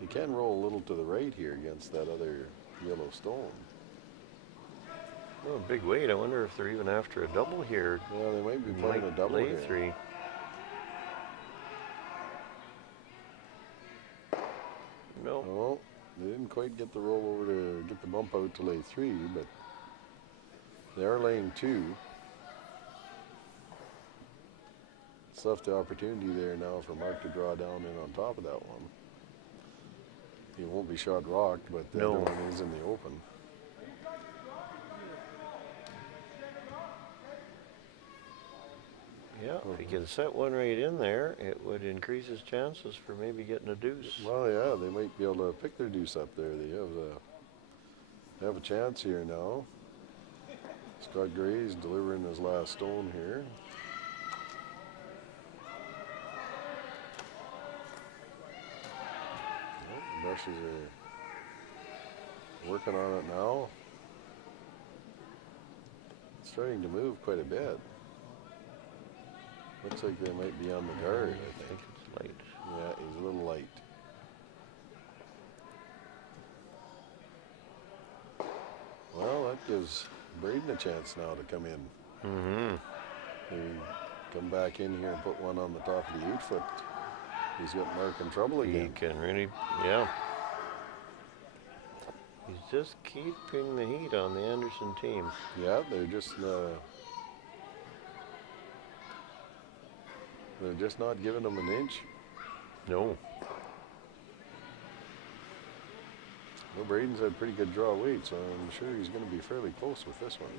You can roll a little to the right here against that other yellow stone. Oh, big weight. I wonder if they're even after a double here. Yeah, they might be playing a Might double lay here. three. No. Well, they didn't quite get the roll over to get the bump out to lay three, but they are laying two. It's left the opportunity there now for Mark to draw down in on top of that one. He won't be shot rocked, but the No. other one is in the open. Yeah, if he can set one right in there, it would increase his chances for maybe getting a deuce. Well, yeah, they might be able to pick their deuce up there. They have a chance here now. Scott Gray is delivering his last stone here. Well, the brushes are working on it now. It's starting to move quite a bit. Looks like they might be on the guard, I think. It's light. Yeah, he's a little light. Well, that gives Braden a chance now to come in. Mm-hmm. Maybe come back in here and put one on the top of the 8-foot. He's got Mark in trouble He again. can really, yeah. He's just keeping the heat on the Anderson team. Yeah, they're just not giving him an inch. No. Well, Braden's had pretty good draw weight, so I'm sure he's going to be fairly close with this one.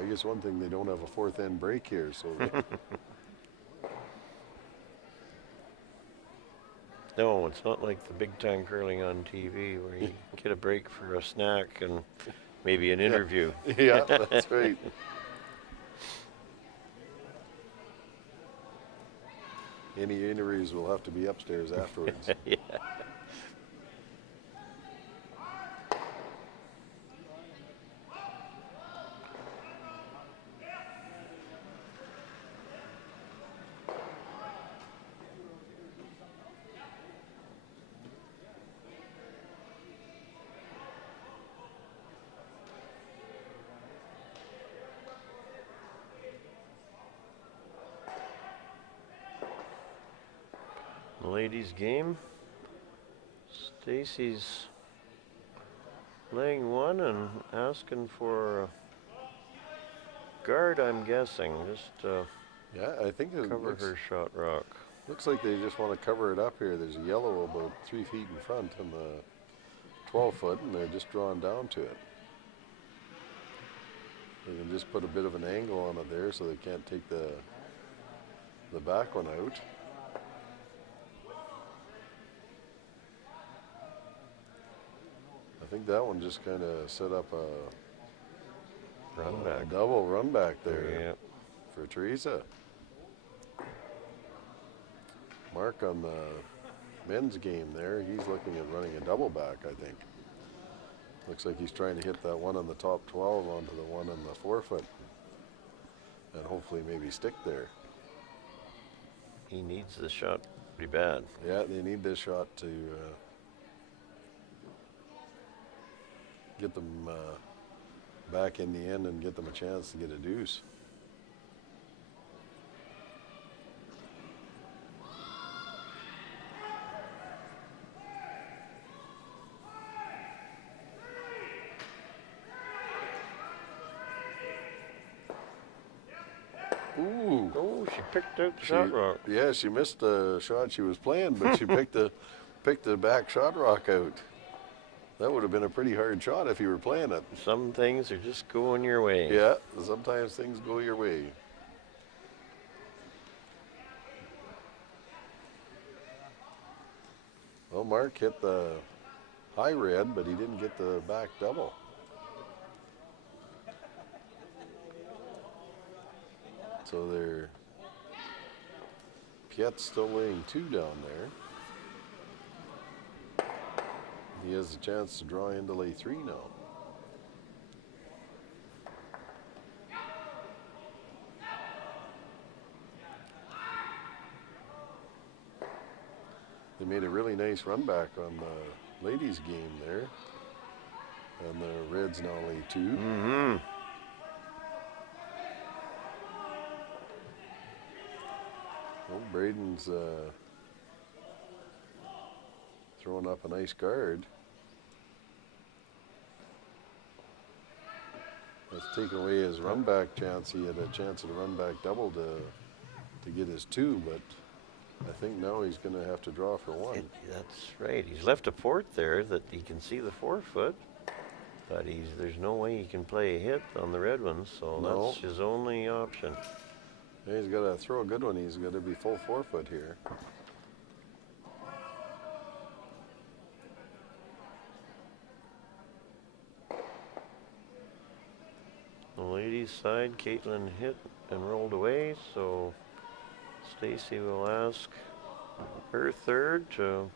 I guess one thing, they don't have a fourth end break here, so they, No, it's not like the big time curling on TV where you get a break for a snack and maybe an interview. yeah, that's right. Any interviews will have to be upstairs afterwards. Yeah. The ladies' game. Stacy's laying one and asking for a guard, I'm guessing, just to Yeah, I think it cover her shot rock. looks like they just want to cover it up here. There's a yellow about 3 feet in front and the 12 foot, and they're just drawn down to it. They can just put a bit of an angle on it there so they can't take the back one out. I think that one just kind of set up a Run back. double run back there Yeah. for Teresa. Mark on the men's game there, he's looking at running a double back, I think. Looks like he's trying to hit that one on the top 12 onto the one on the 4 foot and hopefully maybe stick there. He needs the shot pretty bad. Yeah, they need this shot to get them back in the end and get them a chance to get a deuce. Ooh. Oh, she picked out the shot rock. Yeah, she missed the shot she was playing, but she picked the back shot rock out. That would have been a pretty hard shot if you were playing it. Some things are just going your way. Yeah, sometimes things go your way. Well, Mark hit the high red, but he didn't get the back double. So they're Piet's still laying 2 down there. He has a chance to draw in to lay 3 now. They made a really nice run back on the ladies' game there. And the Reds now lay 2. Mm-hmm. Well, Braden's throwing up a nice guard. That's taken away his run back chance. He had a chance at a run back double to get his 2, but I think now he's going to have to draw for 1. That's right. He's left a port there that he can see the 4 foot, but there's no way he can play a hit on the red ones, so No. that's his only option. Yeah, he's got to throw a good one. He's got to be full 4 foot here. The ladies' side, Caitlin hit and rolled away, so Stacy will ask her third to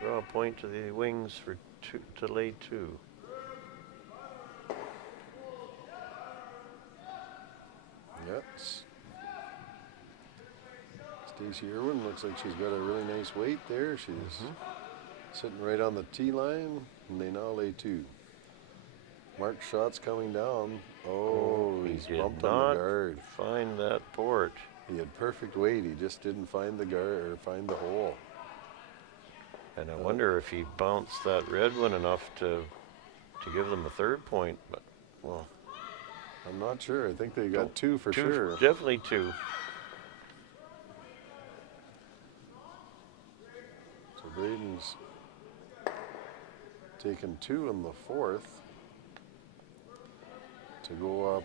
draw a point to the wings for 2 to lay 2. Yes. Stacey Irwin looks like she's got a really nice weight there. She's sitting right on the tee line, and they now lay 2. Mark's shot's coming down. Oh, He he's did bumped on not the guard. find that port. He had perfect weight. He just didn't find the guard or find the hole. And I wonder if he bounced that red one enough to give them a 3rd point, but well, I'm not sure. I think they got two for Two, sure. definitely two. So Braden's taken 2 in the 4th to go up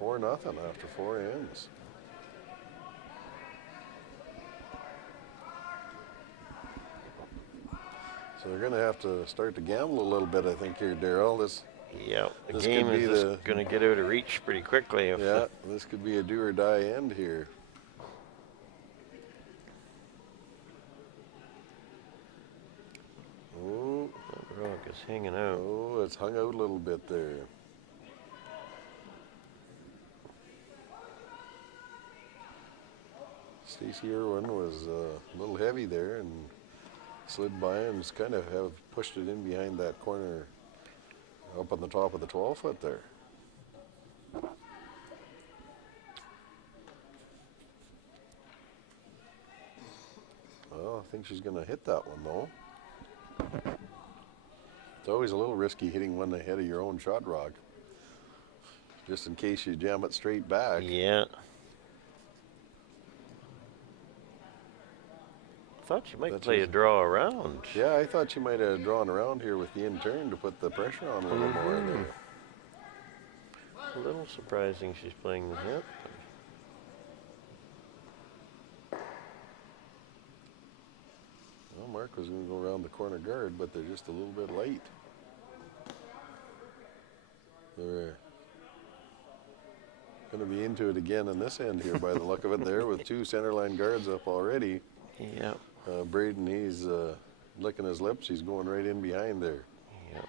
4-0 after 4 ends. So they're going to have to start to gamble a little bit, I think, here, Daryl. Yeah, the This game could be is the- going to get out of reach pretty quickly. If Yeah, this could be a do or die end here. Oh, the rock is hanging out. oh, it's hung out a little bit there. Stacey Irwin was a little heavy there and slid by and kind of have pushed it in behind that corner up on the top of the 12-foot there. Well, I think she's going to hit that one though. It's always a little risky hitting one ahead of your own shot rock, just in case you jam it straight back. Yeah. Thought you might That's play a just- draw around. Yeah, I thought she might have drawn around here with the in turn to put the pressure on a little more there. A little surprising she's playing the hip. Well, Mark was going to go around the corner guard, but they're just a little bit light. They're going to be into it again on this end here by the look of it there with 2 centerline guards up already. Yeah. Braden, he's licking his lips. He's going right in behind there. Yeah.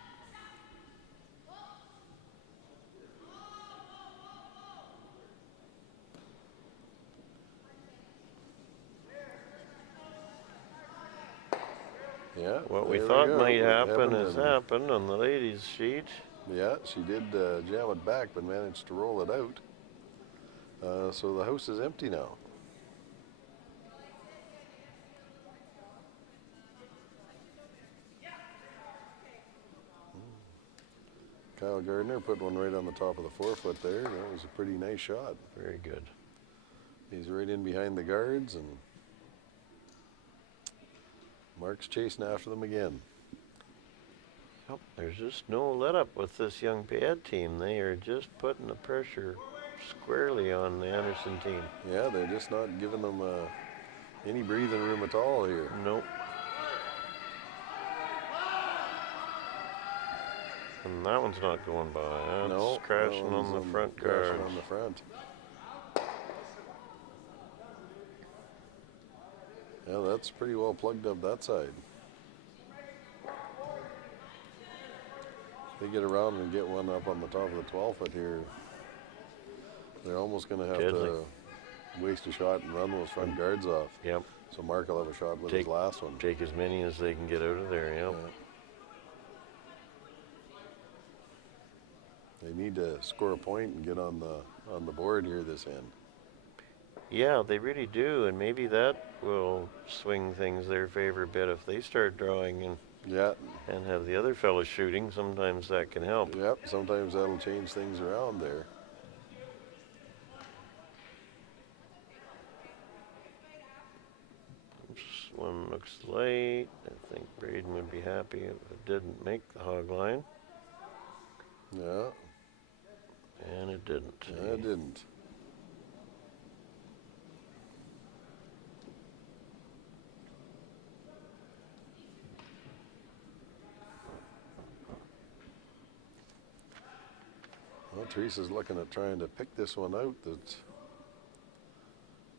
Yeah. What we there thought go. might It happen happened, has and- happened on the ladies' sheet. Yeah, she did jam it back, but managed to roll it out. So the house is empty now. Kyle Gardner put one right on the top of the 4-foot there. That was a pretty nice shot. Very good. He's right in behind the guards, and Mark's chasing after them again. Yep. There's just no let up with this young Payette team. They are just putting the pressure squarely on the Anderson team. Yeah, they're just not giving them any breathing room at all here. Nope. And that one's not going by. That's No, crashing that on one's the front crashing guard. on the front. Yeah, that's pretty well plugged up that side. They get around and get one up on the top of the 12-foot here. They're almost going to have Deadly. to waste a shot and run those front guards off. Yep. So Mark will have a shot with his last one. Take as many as they can get out of there. Yep. Yeah. They need to score a point and get on the board here this end. Yeah, they really do, and maybe that will swing things their favor a bit if they start drawing Yeah, and have the other fellows shooting. Sometimes that can help. yep. Sometimes that'll change things around there. This one looks light. I think Braden would be happy if it didn't make the hog line, Yeah, and it didn't. it didn't. Well, Teresa's looking at trying to pick this one out that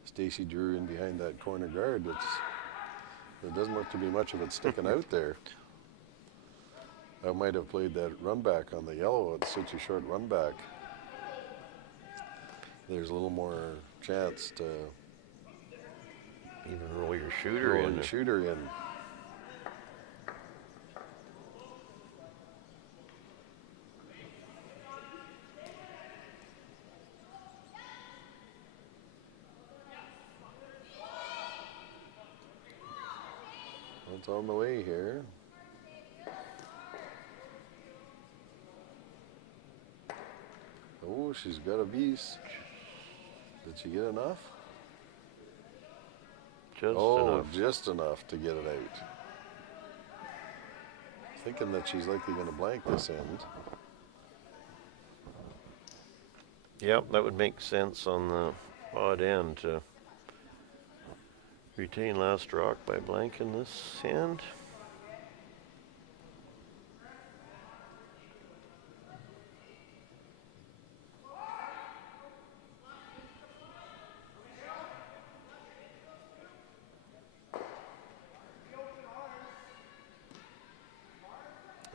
Stacy drew in behind that corner guard. There doesn't look to be much of it sticking out there. I might have played that run back on the yellow. It's such a short run back. There's a little more chance to Even roll your shooter roll in. your shooter in. It's on the way here. Oh, she's got a beast. Did she get enough? Just Oh, enough. just enough to get it out. Thinking that she's likely going to blank this end. Yep, that would make sense on the odd end to retain last rock by blanking this end.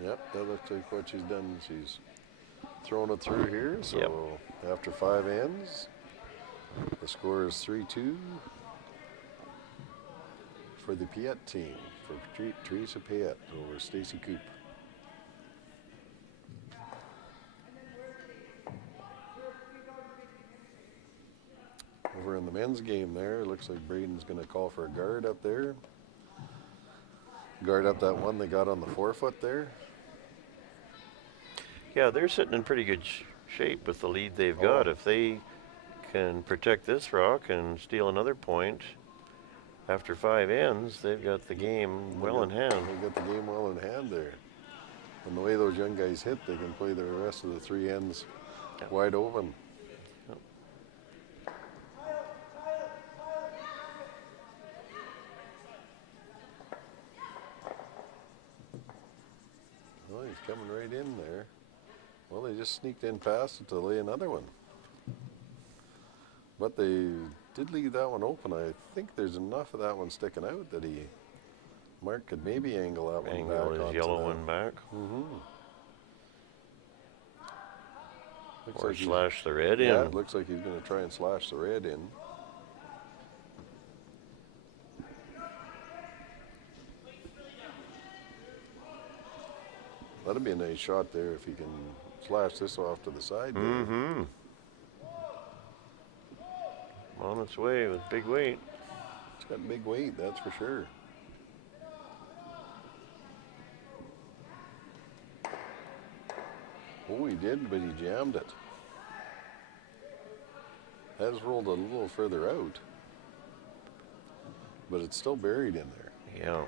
Yep, that looks like what she's done. She's thrown it through here. So Yep. after 5 ends, the score is 3-2 for the Piet team, for Teresa Piet over Stacy Coop. Over in the men's game there, it looks like Braden's going to call for a guard up there. Guard up that one they got on the forefoot there. Yeah, they're sitting in pretty good shape with the lead they've got. Oh. If they can protect this rock and steal another point after 5 ends, they've got the game well in hand. They got the game well in hand there. And the way those young guys hit, they can play the rest of the 3 ends wide open. Well, he's coming right in there. Well, they just sneaked in past it to lay another one. But they did leave that one open. I think there's enough of that one sticking out that Mark could maybe angle that one Angle back his onto yellow that. one back. Looks Or like he's- slash the red Yeah, in. it looks like he's going to try and slash the red in. That'd be a nice shot there if he can slash this off to the side there. Mm-hmm. On its way with big weight. It's got big weight, that's for sure. Oh, he did, but he jammed it. Has rolled a little further out, but it's still buried in there. Yeah.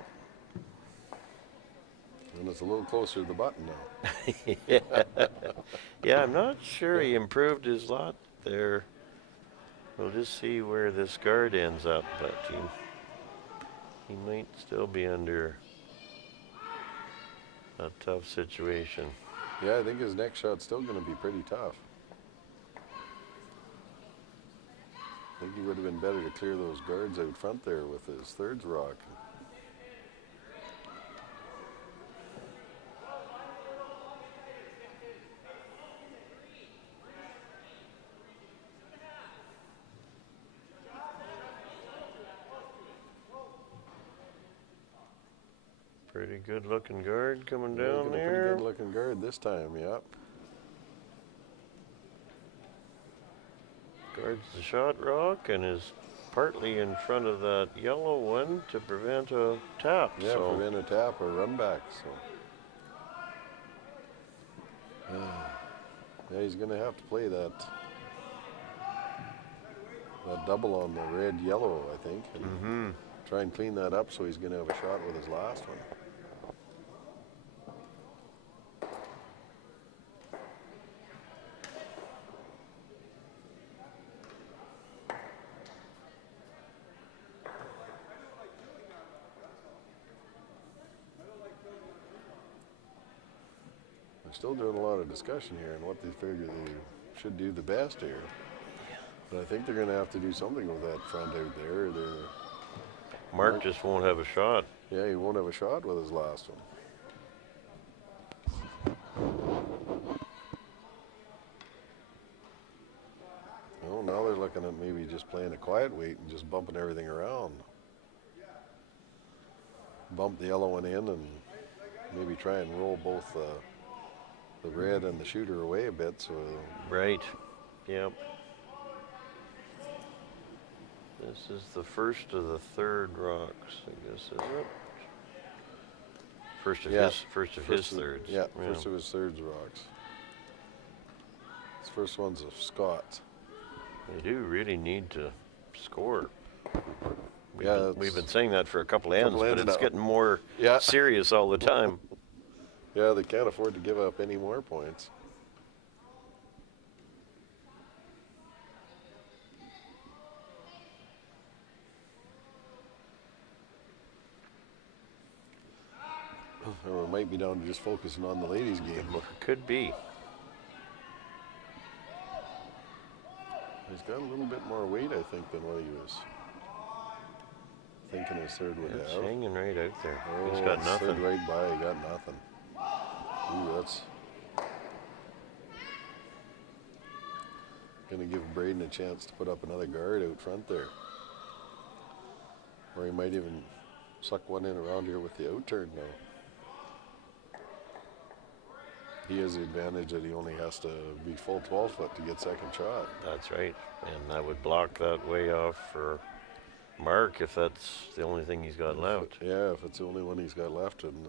And it's a little closer to the button now. Yeah, I'm not sure he improved his lot there. We'll just see where this guard ends up, but he might still be under a tough situation. Yeah, I think his next shot's still going to be pretty tough. I think he would have been better to clear those guards out front there with his thirds rock. Pretty good looking guard coming Yeah, down got a there. pretty good looking guard this time, yep. Guards the shot rock and is partly in front of that yellow one to prevent a tap. Yeah, so prevent a tap or run back. So, yeah, he's going to have to play that double on the red yellow, I think, and try and clean that up so he's going to have a shot with his last one. They're still doing a lot of discussion here on what they figure they should do the best here. But I think they're going to have to do something with that front out there. Mark just won't have a shot. Yeah, he won't have a shot with his last one. Oh, now they're looking at maybe just playing a quiet weight and just bumping everything around. Bump the yellow one in and maybe try and roll both the red and the shooter away a bit. So Right. Yep. This is the first of the third rocks, I guess, is it? First of Yeah. his thirds. Yeah, first of his thirds rocks. This first one's of Scott's. They do really need to score. Yeah, We've been saying that for a couple ends, but ends it's now. getting more Yeah. serious all the time. Yeah, they can't afford to give up any more points. Or it might be down to just focusing on the ladies' game. Could be. He's got a little bit more weight, I think, than what he was thinking his third would It's have. hanging right out there. Oh, He's got it's nothing. slid right by. He got nothing. Ooh, that's going to give Braden a chance to put up another guard out front there. Or he might even suck one in around here with the out turn now. He has the advantage that he only has to be full 12 foot to get second shot. That's right. And that would block that way off for Mark if that's the only thing he's got left. Yeah, if it's the only one he's got left. And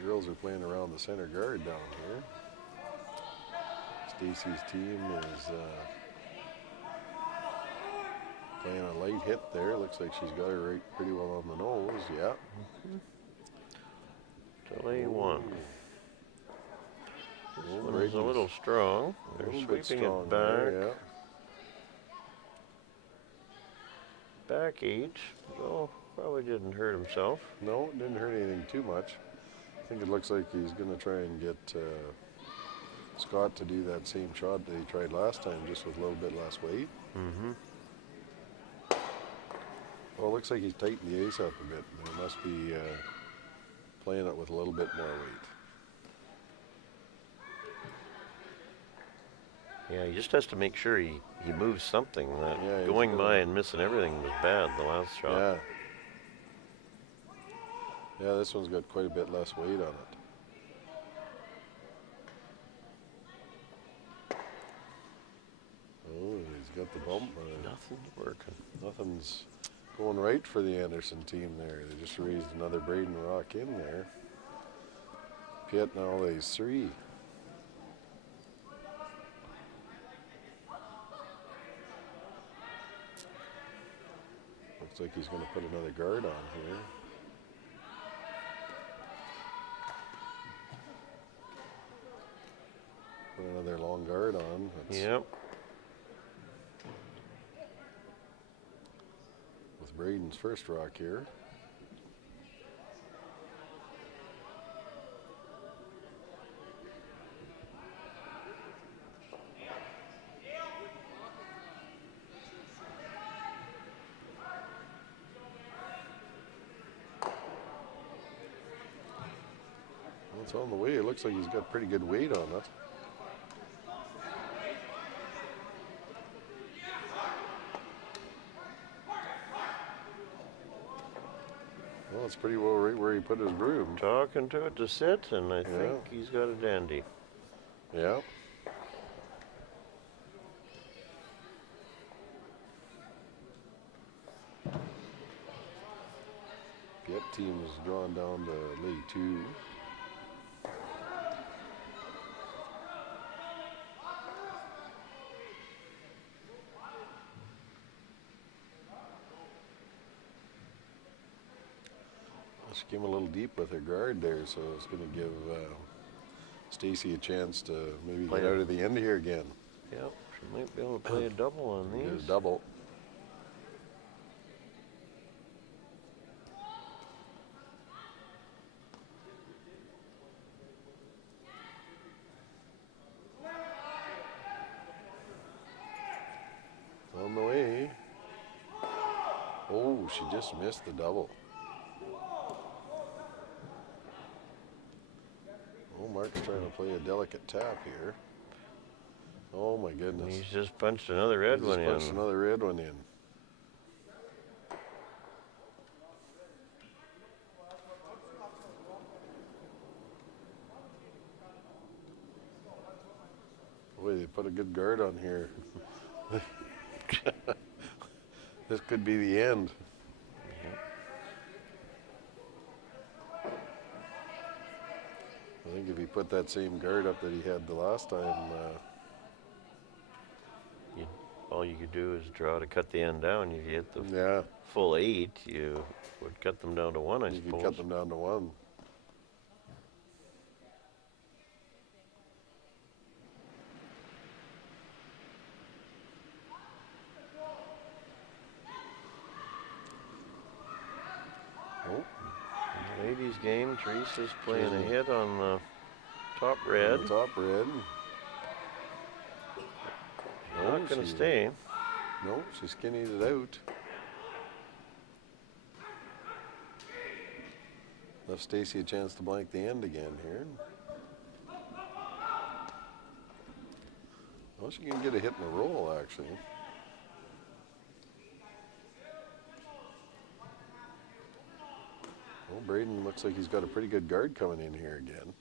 the girls are playing around the center guard down here. Stacy's team is playing a light hit there. Looks like she's got her right pretty well on the nose. Yeah. Delay one. This Oh, one is a Braden's little strong. a They're little bit sweeping strong it back. there, yeah. Back 8. So probably didn't hurt himself. No, it didn't hurt anything too much. I think it looks like he's going to try and get Scott to do that same shot that he tried last time, just with a little bit less weight. Mm-hmm. Well, it looks like he's tightened the ace up a bit. He must be playing it with a little bit more weight. Yeah, he just has to make sure he moves something. That Yeah, he's going by good. and missing everything was bad the last shot. Yeah. Yeah, this one's got quite a bit less weight on it. Oh, he's got the bump. Nothing's working. Nothing's going right for the Anderson team there. They just raised another Braden Rock in there. Piet now lays 3. Looks like he's going to put another guard on here. Put another long guard on. That's Yep. with Braden's first rock here. Well, it's on the way. It looks like he's got pretty good weight on it. Well, it's pretty well right where he put his broom. Talking to it to sit, and I think he's got a dandy. Yeah. Piet team is drawn down to lay 2. She came a little deep with her guard there, so it's going to give Stacy a chance to maybe Play get it. out of the end here again. Yep, she might be able to play a double on Get a these. double. On the way. Oh, she just missed the double. Oh, Mark's trying to play a delicate tap here. Oh my goodness. He's just punched another red He just one punched in. another red one in. Boy, they put a good guard on here. This could be the end. I think if he put that same guard up that he had the last time, You, all you could do is draw to cut the end down. If you hit the yeah, full 8, you would cut them down to 1, I you could suppose. cut them down to 1. Oh, Ladies game, Teresa's playing She's in- ahead on the top on red. the top red. Not going to she- stay. No, she skinnied it out. Left Stacy a chance to blank the end again here. Well, she can get a hit in a roll, actually. Well, Braden looks like he's got a pretty good guard coming in here again.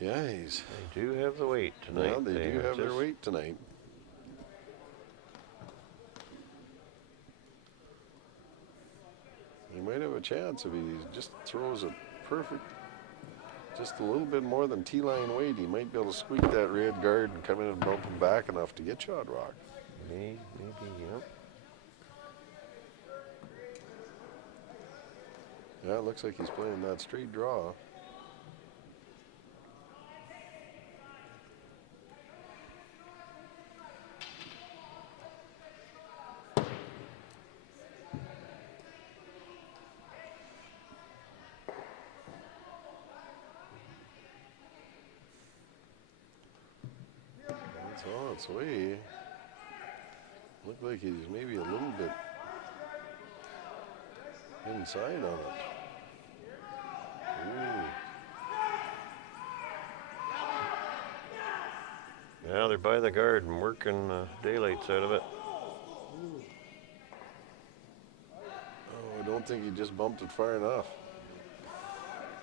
Yeah, he's. They do have the weight tonight. Well, they do are have their just- weight tonight. He might have a chance if he just throws it perfect, just a little bit more than T-line weight. He might be able to squeak that red guard and come in and bump him back enough to get Shot Rock. Maybe, yep. Yeah, it looks like he's playing that straight draw. It's on its way. Looked like he's maybe a little bit inside on it. Ooh. Now they're by the guard and working daylights out of it. Oh, I don't think he just bumped it far enough.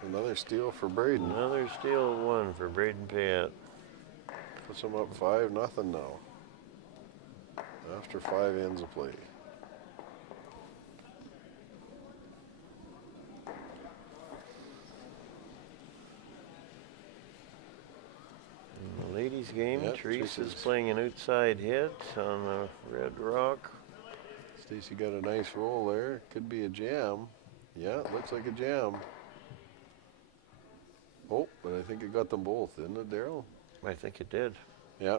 Another steal for Braden. Another steal 1 for Braden Payette. Puts him up 5-0 now. After 5 ends of play. In the ladies game, Yep, Teresa's Teresa's- playing an outside hit on the red rock. Stacy got a nice roll there. Could be a jam. Yeah, it looks like a jam. Oh, but I think it got them both, didn't it, Daryl? I think it did. Yeah.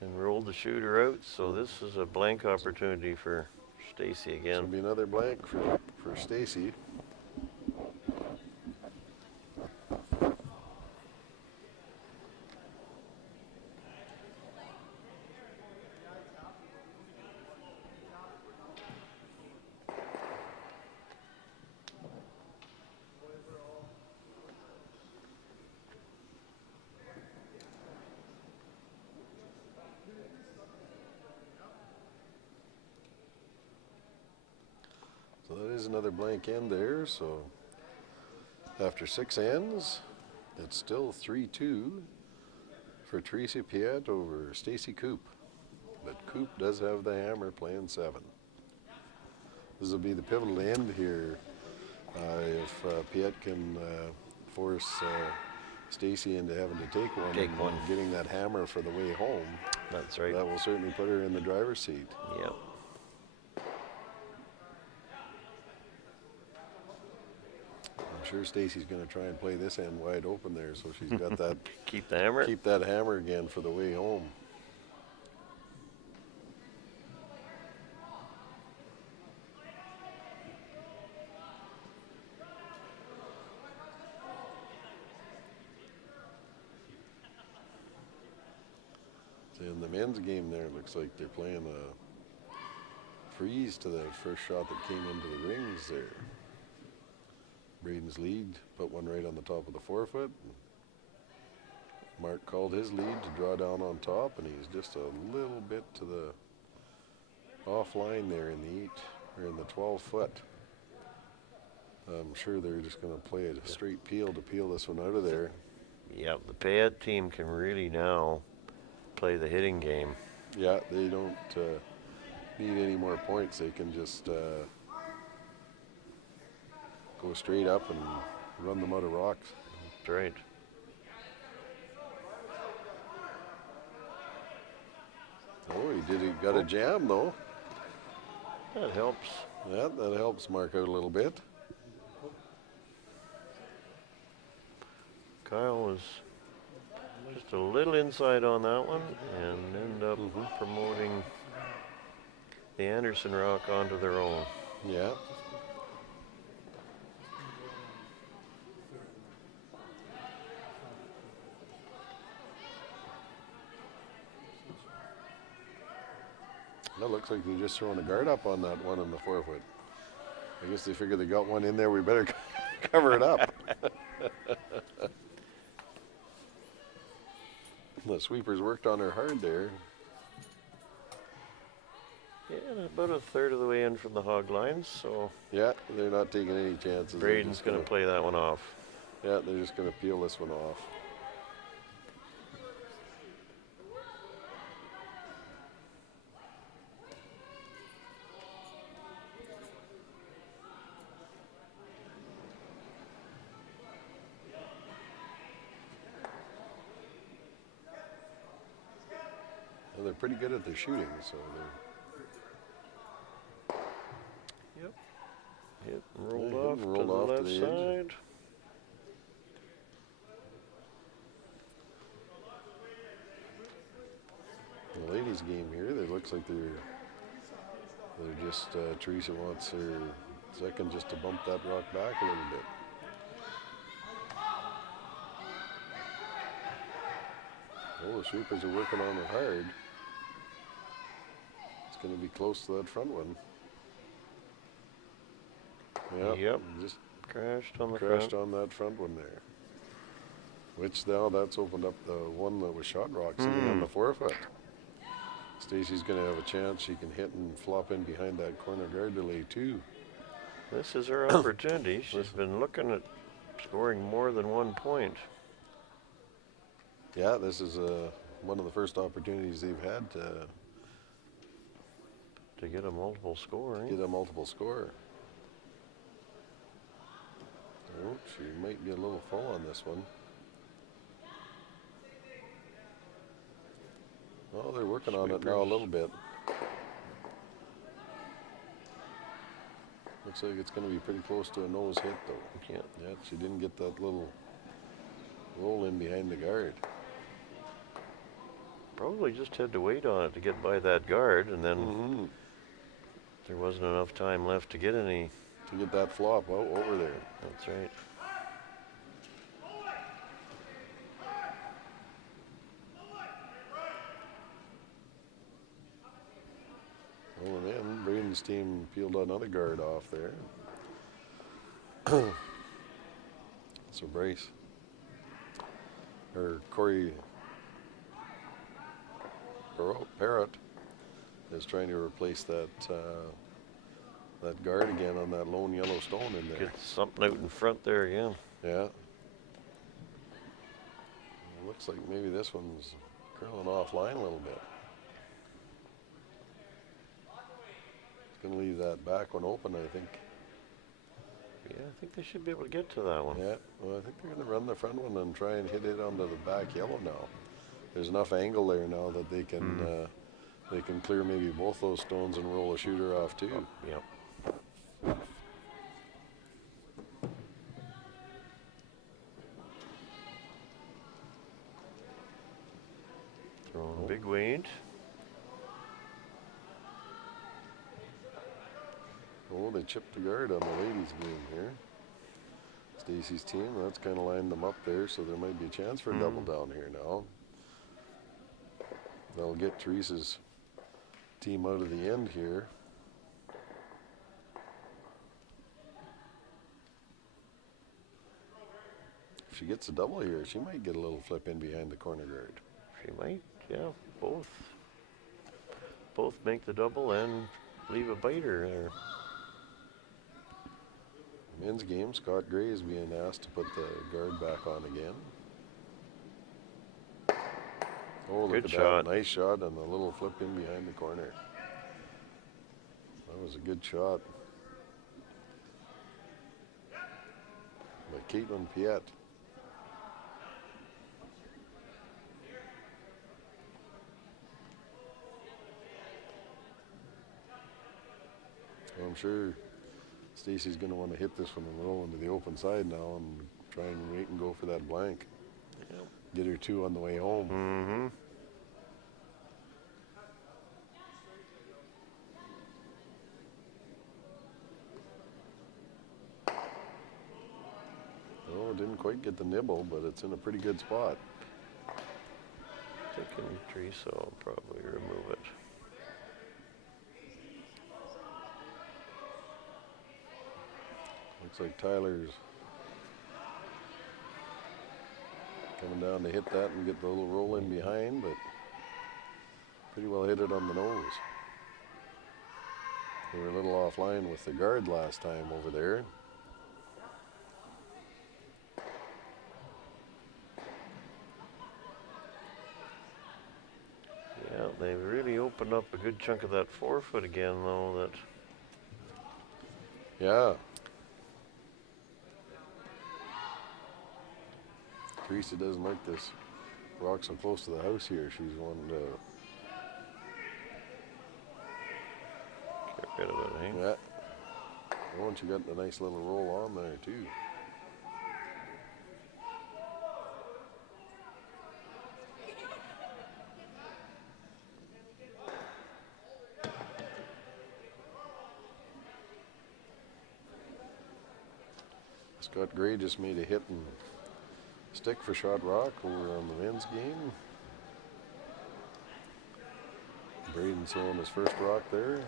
And rolled the shooter out, so this is a blank opportunity for Stacy It'll again. be another blank for Stacy. So that is another blank end there. So after 6 ends, it's still 3-2 for Teresa Payette over Stacy Coop. But Coop does have the hammer playing 7. This will be the pivotal end here. If Payette can force Stacy into having to take one, Take and one. getting that hammer for the way home, That's right. that will certainly put her in the driver's seat. Yep. I'm sure Stacy's going to try and play this end wide open there, so she's got that Keep the hammer. keep that hammer again for the way home. So in the men's game there, it looks like they're playing a freeze to the first shot that came into the rings there. Braden's lead, put one right on the top of the forefoot. Mark called his lead to draw down on top, and he's just a little bit to the offline there in the 12 foot. I'm sure they're just going to play a straight peel to peel this one out of there. Yeah, the Payette team can really now play the hitting game. Yeah, they don't need any more points. They can just go straight up and run them out of rocks. That's right. Oh, he got a jam though. That helps. Yeah, that helps Mark out a little bit. Kyle was just a little inside on that one and ended up promoting the Anderson Rock onto their own. Yeah. That looks like they're just throwing a guard up on that one in the 4-foot. I guess they figure they got one in there, we better cover it up. The sweepers worked on her hard there. Yeah, and about a third of the way in from the hog lines, so Yeah, they're not taking any chances. They're Braden's just going to play that one off. Yeah, they're just going to peel this one off. Well, they're pretty good at their shooting, so they're Yep. Hit and rolled hit off and rolled to off the to left the edge. side. the ladies' game here. It looks like they're just Teresa wants her second just to bump that rock back a little bit. Oh, the sweepers are working on it hard. It's going to be close to that front one. Yep. Just Crashed on the crashed front. on that front one there. Which now that's opened up the one that was shot rock sitting on the 4-foot. Stacy's going to have a chance. She can hit and flop in behind that corner guard to lay 2. This is her opportunity. She's been looking at scoring more than 1 point. Yeah, this is one of the first opportunities they've had to To get a multiple score. get a multiple score. Oh, she might be a little full on this one. Oh, they're working on it now a Sweepers. little bit. Looks like it's going to be pretty close to a nose hit, though. Yeah. Yeah, she didn't get that little roll in behind the guard. Probably just had to wait on it to get by that guard, and then Mm-hmm. there wasn't enough time left to get any. To get that flop out over there. That's right. Oh, and then Braden's team peeled another guard off there. So Bryce, or Corey Parrott is trying to replace that that guard again on that lone yellow stone in there. Get something out in front there again. Yeah. It looks like maybe this one's curling offline a little bit. It's going to leave that back one open, I think. Yeah, I think they should be able to get to that one. Yeah, well, I think they're going to run the front one and try and hit it onto the back yellow now. There's enough angle there now that they can clear maybe both those stones and roll a shooter off too. Yep. Throwing a big weight. Oh, they chipped the guard on the ladies' game here. Stacy's team, that's kind of lined them up there, so there might be a chance for a double down here now. They'll get Teresa's team out of the end here. If she gets a double here, she might get a little flip in behind the corner guard. She might, yeah, both make the double and leave a biter there. Men's game, Scott Gray is being asked to put the guard back on again. Oh, look Good at shot. that. Nice shot and a little flip in behind the corner. That was a good shot by Caitlin Piet. I'm sure Stacy's going to want to hit this one and roll into the open side now and try and wait and go for that blank. Yep. Get her 2 on the way home. Mm-hmm. Oh, didn't quite get the nibble, but it's in a pretty good spot. Thinking Teresa will probably remove it. Looks like Tyler's coming down to hit that and get the little roll in behind, but pretty well hit it on the nose. We were a little offline with the guard last time over there. Yeah, they really opened up a good chunk of that forefoot again, though. Yeah. Teresa doesn't like this rock so close to the house here. She's wanting to, Get rid of it, eh? yeah. Oh, and she got a nice little roll on there too. Scott Gray just made a hit and stick for Shot Rock over on the men's game. Braden's throwing his first rock there.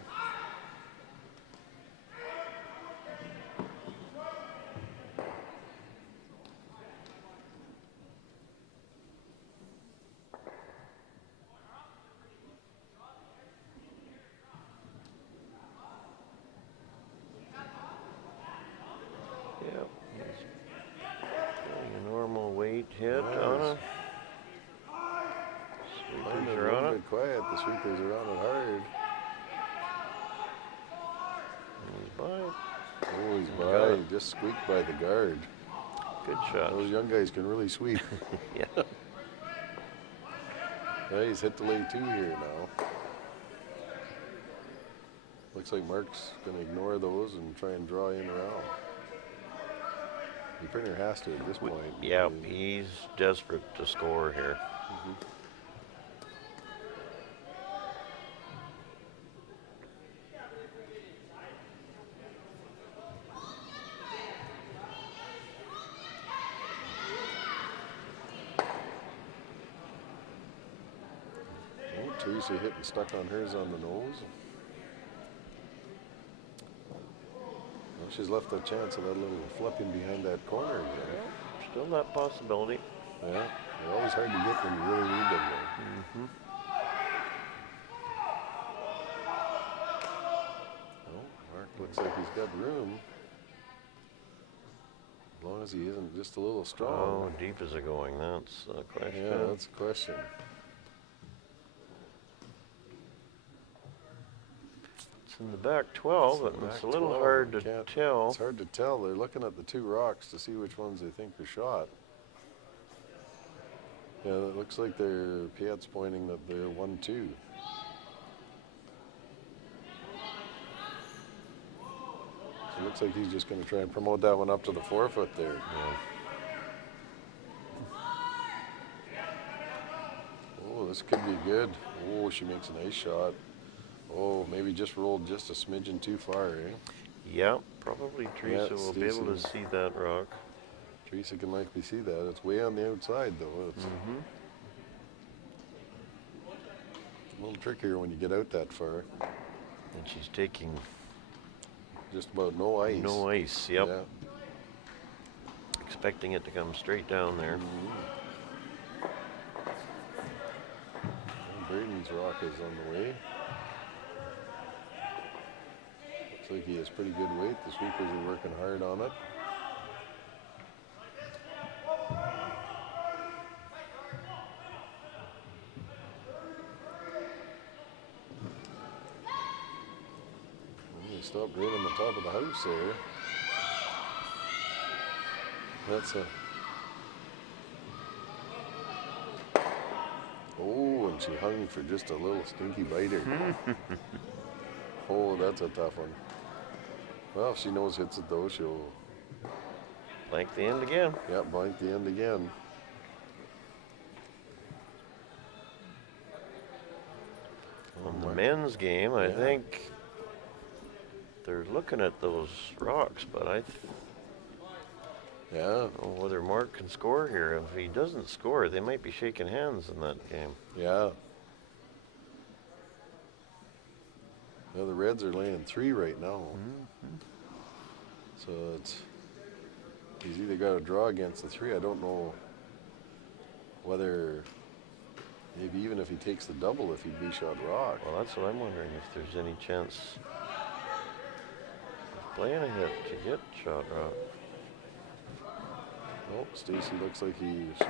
Yep. He's doing a normal weight hit Nice. on it. Mine Sweepers are are a on little it. bit quiet. The sweepers are on it hard. And he's by. Oh, he's Got by. it. He just squeaked by the guard. Good shot. Those young guys can really sweep. Yeah. Yeah, he's hit the lay 2 here now. Looks like Mark's going to ignore those and try and draw in around. The printer has to at this point. Yeah, I mean, he's desperate to score here. oh, Teresa hitting stuck on hers on the nose. Well, she's left a chance of that little flipping behind that corner again. Still that possibility. Yeah, they're always hard to get when you really need them though. Well, Mark looks like he's got room. As long as he isn't just a little Oh, strong. deep is it going? That's the question. Yeah, that's the question. It's in the back 12, but Back it's a little 12, hard you to can't- tell. It's hard to tell. They're looking at the 2 rocks to see which ones they think are shot. Yeah, it looks like they're Piet's pointing that they're 1-2. So it looks like he's just going to try and promote that one up to the forefoot there. Yeah. Oh, this could be good. Oh, she makes a nice shot. Oh, maybe just rolled just a smidgen too far, eh? Yeah, probably Teresa will be able to Stacy. see that rock. Teresa can likely see that. It's way on the outside, though. It's a little trickier when you get out that far. And she's taking Just about no ice. no ice. Yep. Yeah. Expecting it to come straight down there. And Braden's rock is on the way. Looks like he has pretty good weight. The sweepers are working hard on it. stopped right on the top of the house there. That's a... Oh, and she hung for just a little stinky biter. Oh, that's a tough one. Well, if she knows hits it though, she'll... Blank the end again. Yeah, blank the end again. On the men's game, I think they're looking at those rocks, but I Yeah, don't know whether Mark can score here. If he doesn't score, they might be shaking hands in that game. yeah. Well, the Reds are laying 3 right now. So he's either got to draw against the 3. I don't know whether, maybe even if he takes the double, if he'd be shot rock. Well, that's what I'm wondering, if there's any chance of playing a hit to get shot rock. Oh, Stacy looks like she's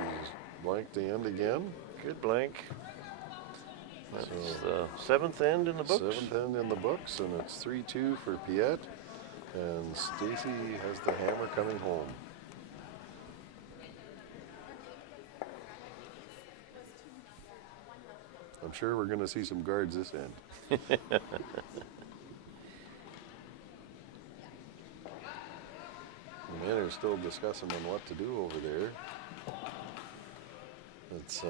blanked the end again. Good blank. That's So- the 7th end in the books. 7th end in the books, and it's 3-2 for Piet. And Stacy has the hammer coming home. I'm sure we're going to see some guards this end. The men are still discussing on what to do over there. It's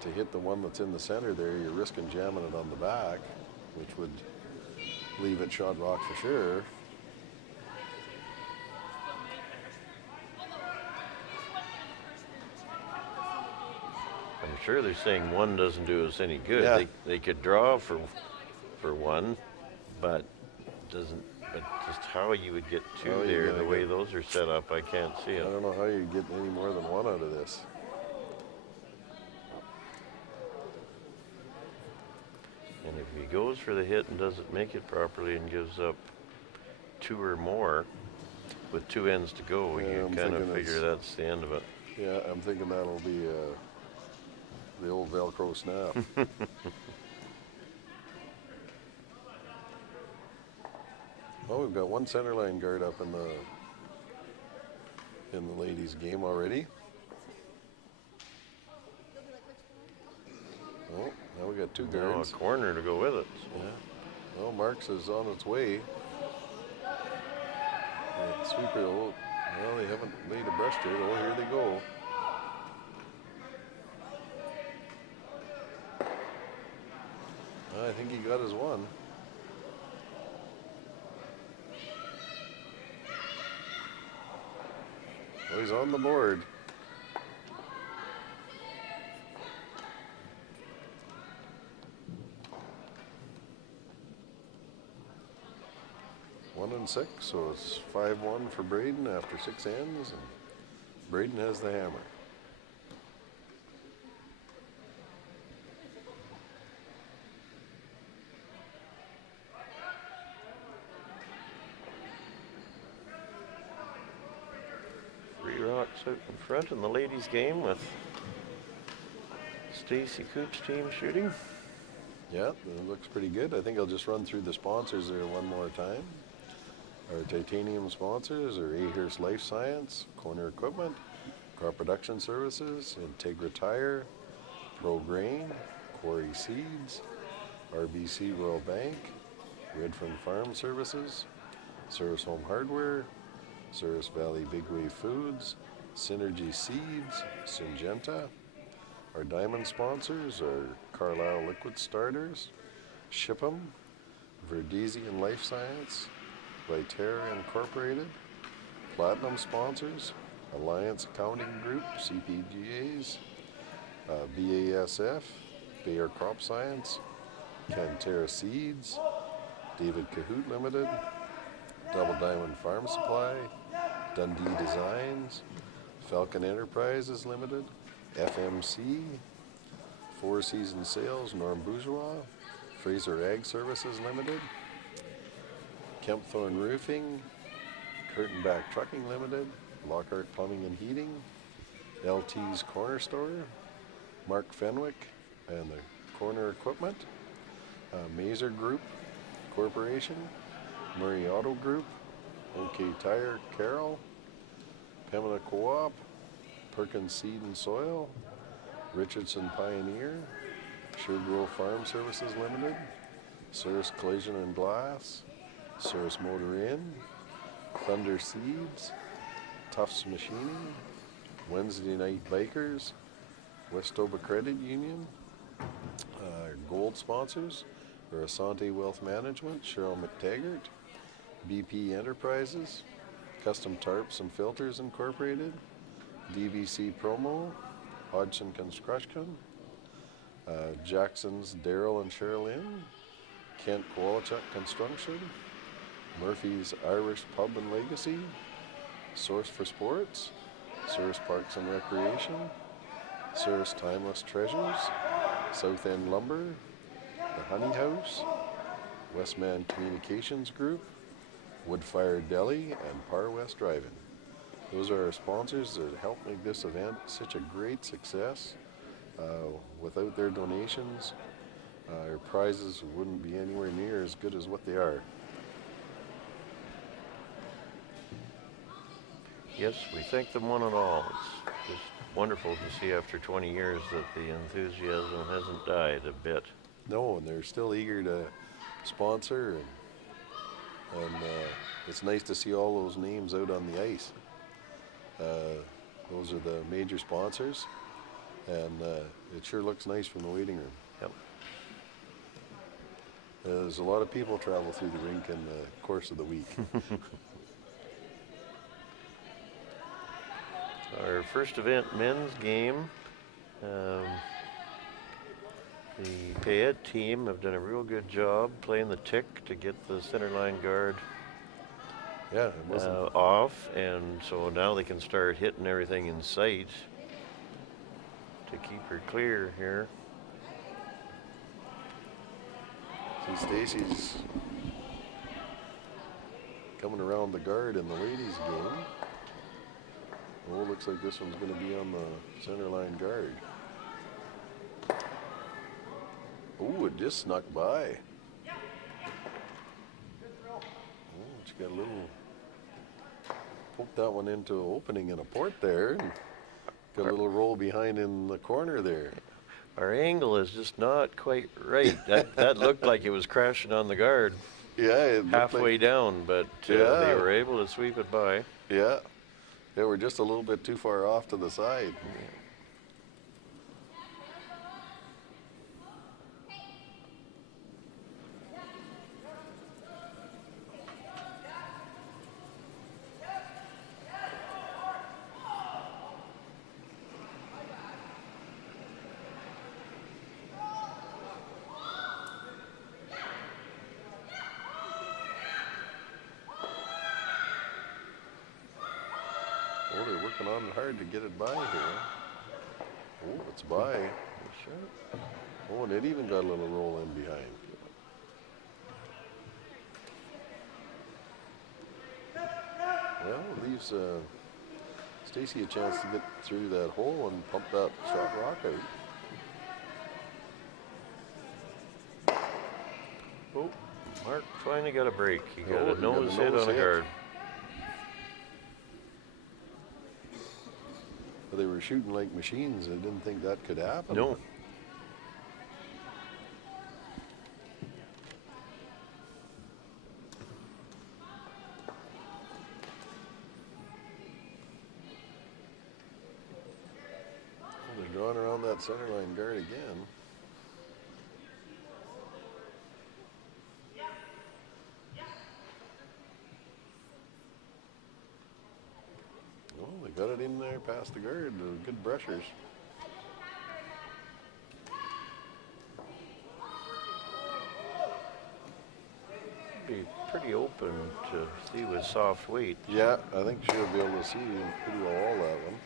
to hit the one that's in the center there, you're risking jamming it on the back, which would leave it shot rock for sure. I'm sure they're saying one doesn't do us any good. Yeah. They could draw for one, but doesn't. But just how you would get 2 Oh, you there, gotta the way get- those are set up, I can't see I it. don't know how you get any more than 1 out of this. And if he goes for the hit and doesn't make it properly and gives up 2 or more with 2 ends to go, Yeah, you I'm kind of thinking figure it's- that's the end of it. Yeah, I'm thinking that'll be the old Velcro snap. Well, we've got 1 center line guard up in the ladies' game already. Oh, now we got 2 Now a guards. corner to go with it. Yeah. Well, Marks is on its way. Sweeper, well, they haven't laid a brush to it. Oh, here they go. I think he got his 1. Well, he's on the board. One and 6, so it's 5-1 for Braden after 6 ends, and Braden has the hammer. Rocks out in front in the ladies' game with Stacy Coop's team shooting. Yeah, it looks pretty good. I think I'll just run through the sponsors there one more time. Our titanium sponsors are Ahurst Life Science, Corner Equipment, Crop Production Services, Integra Tire, Pro Grain, Quarry Seeds, RBC Royal Bank, Redfern Farm Services, Service Home Hardware, Service Valley Big Wave Foods, Synergy Seeds, Syngenta. Our diamond sponsors are Carlisle Liquid Starters, Ship'em, Verdesian Life Science, Viterra Incorporated. Platinum sponsors, Alliance Accounting Group, CPGAs, BASF, Bayer Crop Science, Cantera Seeds, David Cahoot Limited, Double Diamond Farm Supply, Dundee Designs, Falcon Enterprises Limited, FMC, Four Seasons Sales, Norm Bourgeois, Fraser Ag Services Limited, Kempthorne Roofing, Curtain Back Trucking Limited, Lockhart Plumbing and Heating, LT's Corner Store, Mark Fenwick, and the Corner Equipment, Mazer Group Corporation, Murray Auto Group, OK Tire Carroll, Pembina Co-op, Perkins Seed and Soil, Richardson Pioneer, Suregrove Farm Services Limited, Cirrus Collision and Glass, Cirrus Motor Inn, Thunder Seeds, Tufts Machining, Wednesday Night Bikers, Westover Credit Union, gold sponsors are Asante Wealth Management, Cheryl McTaggart, BP Enterprises, Custom Tarps and Filters Incorporated, DVC Promo, Hodgson Construction, Jackson's Daryl and Sherilyn, Kent Kowalchuk Construction, Murphy's Irish Pub and Legacy, Source for Sports, Cirrus Parks and Recreation, Cirrus Timeless Treasures, South End Lumber, The Honey House, Westman Communications Group, Woodfire Deli, and Par West Drive-In. Those are our sponsors that help make this event such a great success. Without their donations, our prizes wouldn't be anywhere near as good as what they are. Yes, we thank them one and all. It's just wonderful to see after 20 years that the enthusiasm hasn't died a bit. No, and they're still eager to sponsor, and it's nice to see all those names out on the ice. Those are the major sponsors, and it sure looks nice from the waiting room. Yep. There's a lot of people travel through the rink in the course of the week. Our first event men's game, the Payette team have done a real good job playing the tick to get the center line guard Yeah, it wasn't. off, and so now they can start hitting everything in sight to keep her clear here. See, Stacy's coming around the guard in the ladies' game. Oh, looks like this one's going to be on the center line guard. Oh, it just snuck by. Oh, she got a little, poked that one into an opening in a port there, and got a little roll behind in the corner there. Our angle is just not quite right. That looked like it was crashing on the guard Yeah, it looked halfway like, down, but Yeah. they were able to sweep it by. yeah, they were just a little bit too far off to the side. Oh, they're working on it hard to get it by here. Oh, it's by. Sure. Oh, and it even got a little roll in behind. Well, it leaves Stacy a chance to get through that hole and pump that shot rock out. Oh, Mark finally got a break. He got Oh, a he got a nose hit nose on a hit. guard. But they were shooting like machines. They didn't think that could happen. No. Well, they're drawing around that center line guard again. Oh, they got it in there past the guard. They're good brushers. Be pretty open to see with soft weight. Yeah, I think she'll be able to see pretty well all that one.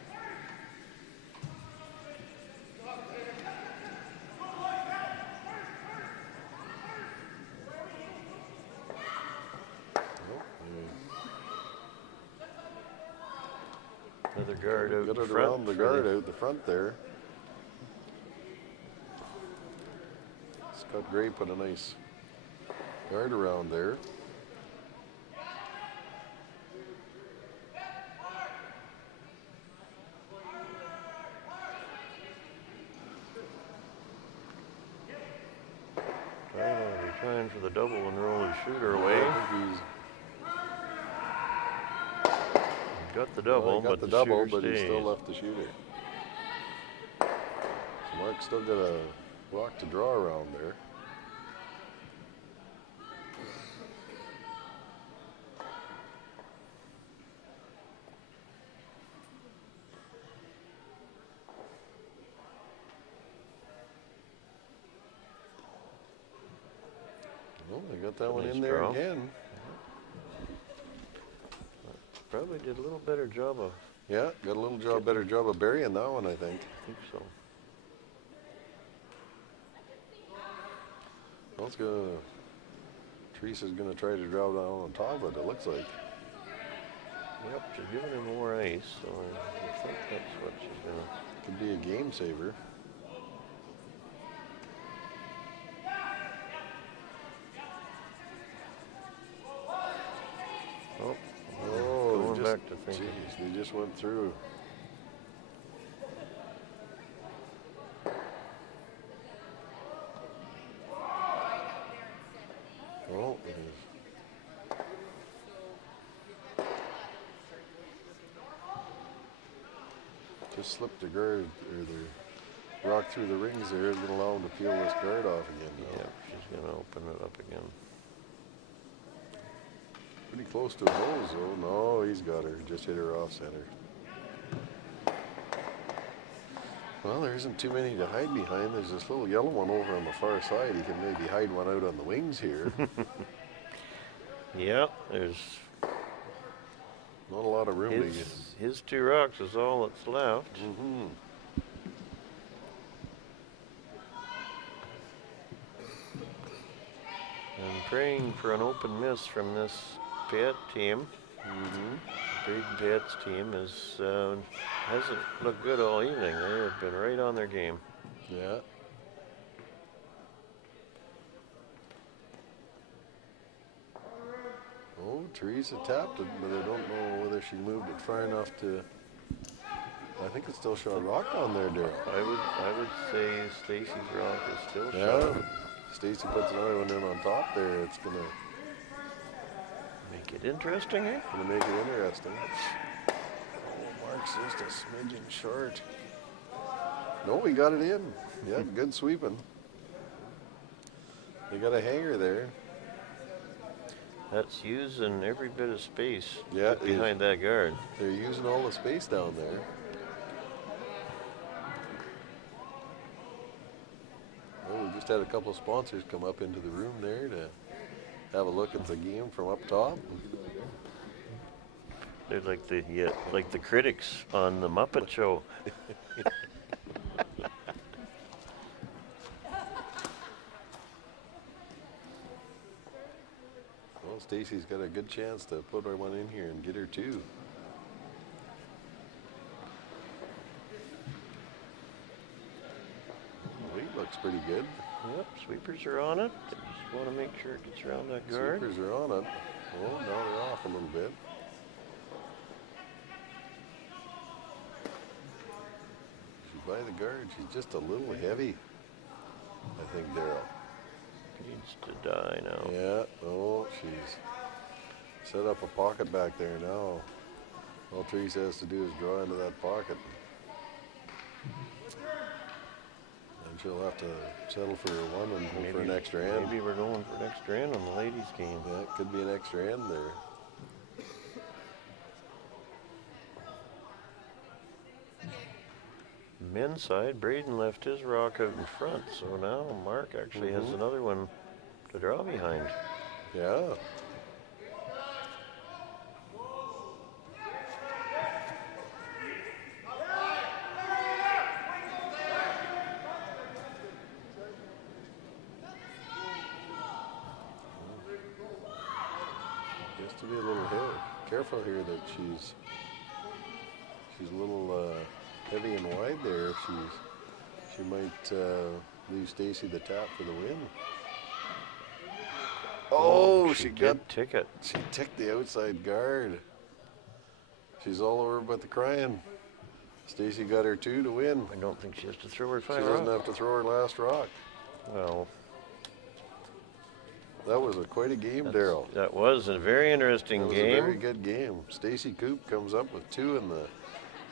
Another guard out Got it front. around the for guard out the front there. Scott Gray put a nice guard around there. Trying for the double and roll his shooter away. I think he's Got the double, got but the the double, shooter but he still stays. left the shooter. So Mark's still got a rock to draw around there. Oh, they got that one Nice in there draw. again. Probably did a little better job of. Yeah, got a little better job of burying that one, I think. I think so. Well, it's gonna. Teresa's gonna try to draw down on top of it. It looks like. Yep, she's giving him more ice, so I think that's what she's gonna. Could be a game saver. Oh, Oh, going just, back to thinking. geez, they just went through. Oh, it is. Just slipped the guard or the rock through the rings there. It's gonna allow him to peel this guard off again. Now. Yep, she's gonna open it up again. Pretty close to a nose though. No, he's got her. Just hit her off center. Well, there isn't too many to hide behind. There's this little yellow one over on the far side. He can maybe hide one out on the wings here. Yep, there's Not a lot of room to get. his two rocks is all that's left. Mm-hmm. And praying for an open miss from this Piet team. Braden Piet's team hasn't looked good all evening. They have been right on their game. Yeah. Oh, Teresa tapped it, but I don't know whether she moved it far enough to. I think it's still shot rock on there, Daryl. I would say Stacy's rock is still Yeah. shot. Stacy puts another one in on top there. It's gonna Make it interesting, eh? make it interesting. Oh, Mark's just a smidgen short. No, he got it in. Yeah, good sweeping. They got a hanger there. That's using every bit of space Yeah, it is. behind that guard. They're using all the space down there. Well, we just had a couple of sponsors come up into the room there to have a look at the game from up top. They're like the critics on the Muppet Show. Well, Stacy's got a good chance to put one in here and get her two. Weight looks pretty good. Yep, sweepers are on it. They just want to make sure it gets around that guard. Sweepers are on it. Oh, now they're off a little bit. She's by the guard. She's just a little heavy, I think, Daryl. Needs to die now. Yeah. Oh, she's set up a pocket back there now. All Teresa has to do is draw into that pocket. And she'll have to settle for a one and hope for an extra end. Maybe we're going for an extra end on the ladies' game. Yeah, it could be an extra end there. Men's side, Braden left his rock out in front, so now Mark actually has another one to draw behind. Yeah. Just to be a little careful here that she's a little heavy and wide there. She might leave Stacy the tap for the win. Oh, she did ticket. She ticked the outside guard. She's all over but the crying. Stacy got her 2 to win. I don't think she has to throw her She final doesn't rock. have to throw her last rock. Well, That was quite a game, Daryl. that was a very interesting It was game. a very good game. Stacy Coop comes up with 2 in the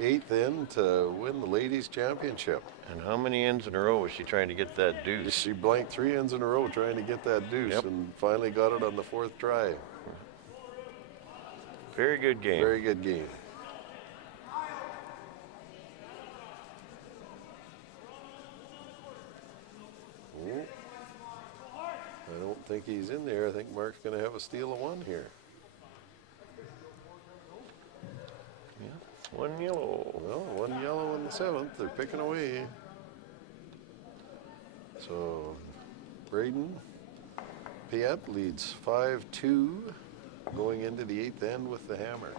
8th in to win the ladies championship. And how many ends in a row was she trying to get that deuce? She blanked 3 ends in a row trying to get that deuce Yep. and finally got it on the 4th try. Very good game. Very good game. Oh. I don't think he's in there. I think Mark's going to have a steal of 1 here. One yellow. Well, 1 yellow in the 7th. They're picking away. So, Braden Piet leads 5-2 going into the 8th end with the hammer.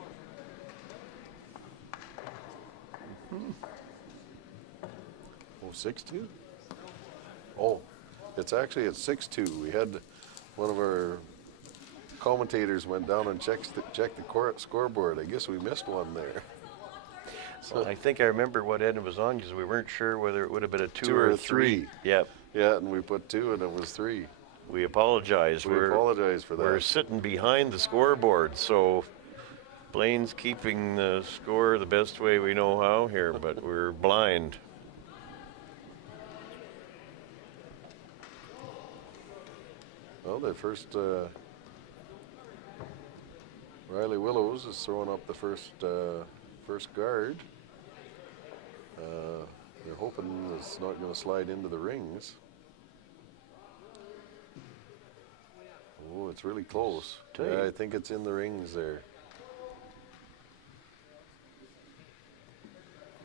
Oh, 6-2? Oh, it's actually at 6-2. We had one of our commentators went down and checked the scoreboard. I guess we missed one there. Well, I think I remember what end it was on because we weren't sure whether it would have been a 2 2 or or a 3. 3. Yep. Yeah, and we put 2 and it was 3. We apologize. We apologize for that. We're sitting behind the scoreboard, so Blaine's keeping the score the best way we know how here, but we're blind. Well, their first Riley Willows is throwing up the first guard. They're hoping it's not going to slide into the rings. Oh, it's really close. Tight. Yeah, I think it's in the rings there.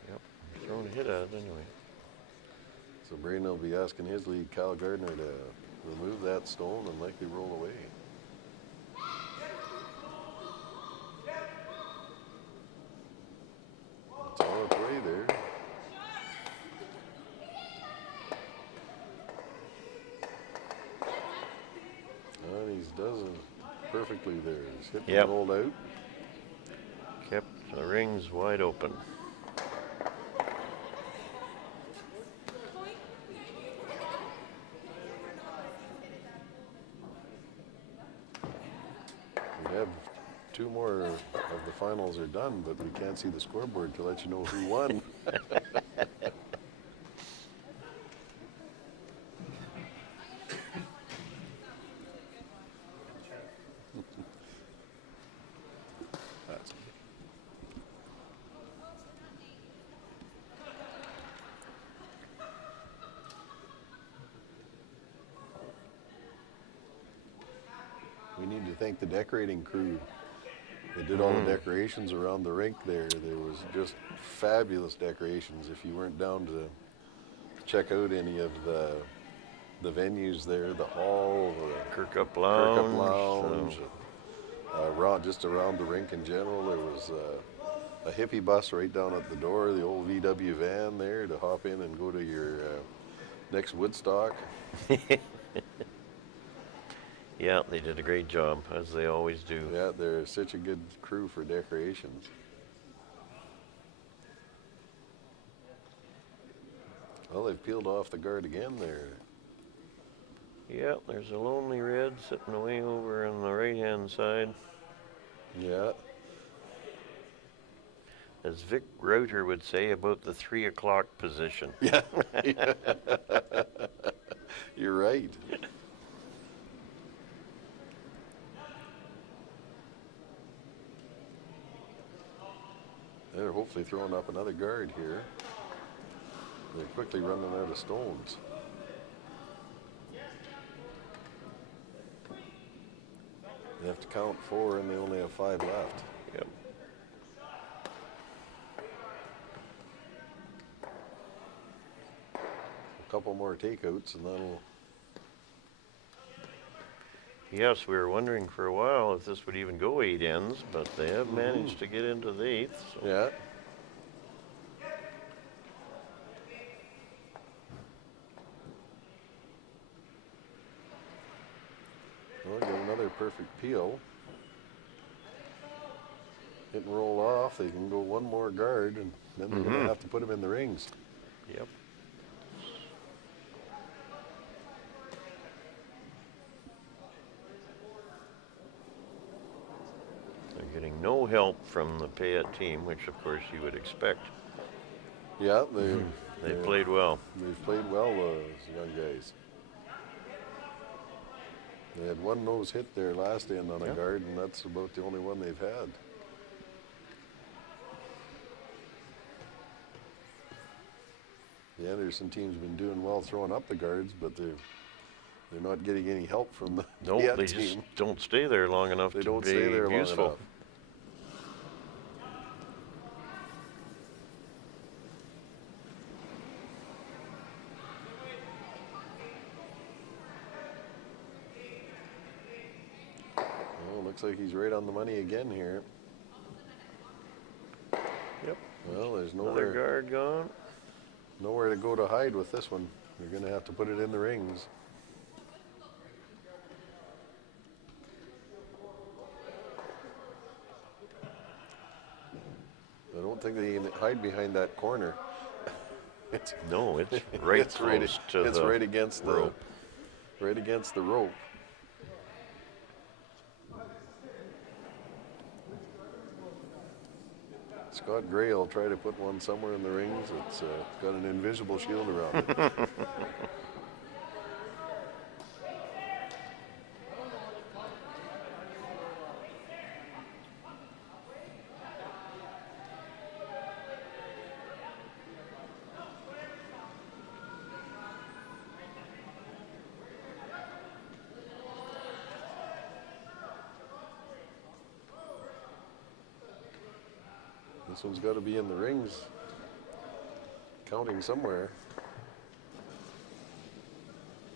Yep. Throwing a hit at it anyway. So Braden will be asking his lead, Kyle Gardner, to remove that stone and likely roll away. It's on its way there. And he does it perfectly there. He's hit Yep. and rolled out. Kept the rings wide open. We have 2 more of the finals are done, but we can't see the scoreboard to let you know who won. That's okay. We need to thank the decorating crew. They did all the decorations around the rink there. There was just fabulous decorations. If you weren't down to check out any of the venues there, the hall, the Kirkup Kirkup Lounge. Lounge, just around the rink in general, there was a hippie bus right down at the door, the old VW van there to hop in and go to your next Woodstock. Yeah, they did a great job, as they always do. Yeah, they're such a good crew for decorations. Well, they've peeled off the guard again there. Yeah, there's a lonely red sitting away over on the right-hand side. Yeah, As Vic Router would say, about the 3 o'clock position. yeah. You're right. They're hopefully throwing up another guard here. They're quickly running out of stones. They have to count 4 and they only have 5 left. Yep. A couple more takeouts and that'll... Yes, we were wondering for a while if this would even go 8 ends, but they have managed to get into the 8th. So. Yeah. perfect peel. Hit and roll off. They can go one more guard, and then they're going to have to put him in the rings. Yep. They're getting no help from the Payette team, which of course you would expect. Yeah, They played well. They've played well, those young guys. They had one nose hit there last end on a guard, and that's about the only one they've had. The Anderson team's been doing well throwing up the guards, but they're not getting any help from the Nope, Payette they team. just don't stay there long enough They to don't be stay there long useful. enough. Well, looks like he's right on the money again here. Yep. Well, there's Another guard gone. nowhere to go to hide with this one. You're going to have to put it in the rings. I don't think they can hide behind that corner. It's No, it's right it's right, close to it's the right against rope. right against the rope. Scott Gray will try to put one somewhere in the rings. It's got an invisible shield around it. This one's got to be in the rings, counting somewhere.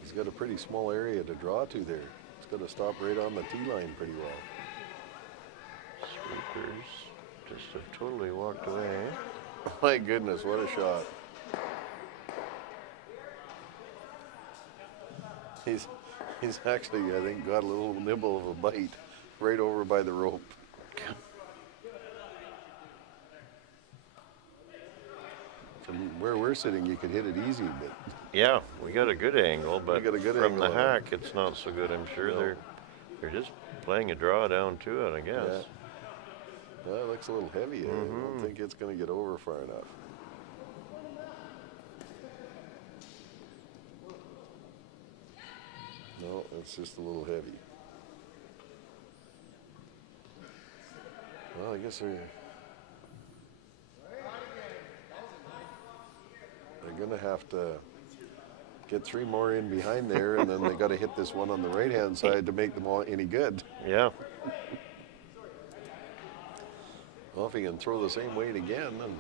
He's got a pretty small area to draw to there. It's got to stop right on the tee line pretty well. Sweepers just have totally walked away. My goodness, what a shot. He's actually, I think, got a little nibble of a bite right over by the rope. From where we're sitting, you could hit it easy, but Yeah, we got a good angle, but got a good from angle the on it. hack, it's not so good. I'm sure No. they're just playing a draw down to it, I guess. yeah, it looks a little heavy. I don't think it's going to get over far enough. No, it's just a little heavy. Well, I guess they're going to have to get three more in behind there, and then they got to hit this one on the right-hand side to make them all any good. Yeah. Well, if he can throw the same weight again, then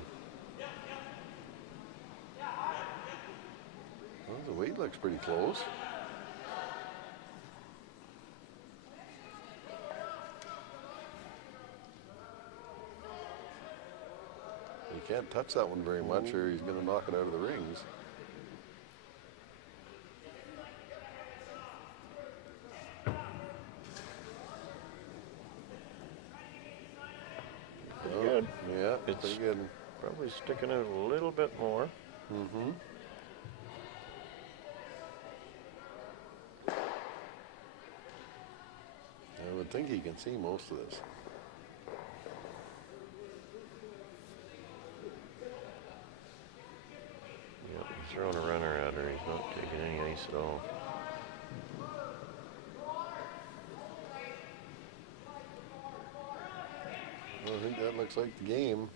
well, the weight looks pretty close. You can't touch that one very much, or he's going to knock it out of the rings. Pretty good. Yeah, It's- pretty good. Probably sticking out a little bit more. Mm-hmm. I would think he can see most of this. Yep, he's throwing a runner at her. He's not taking any ice at all. Well, I think that looks like the game.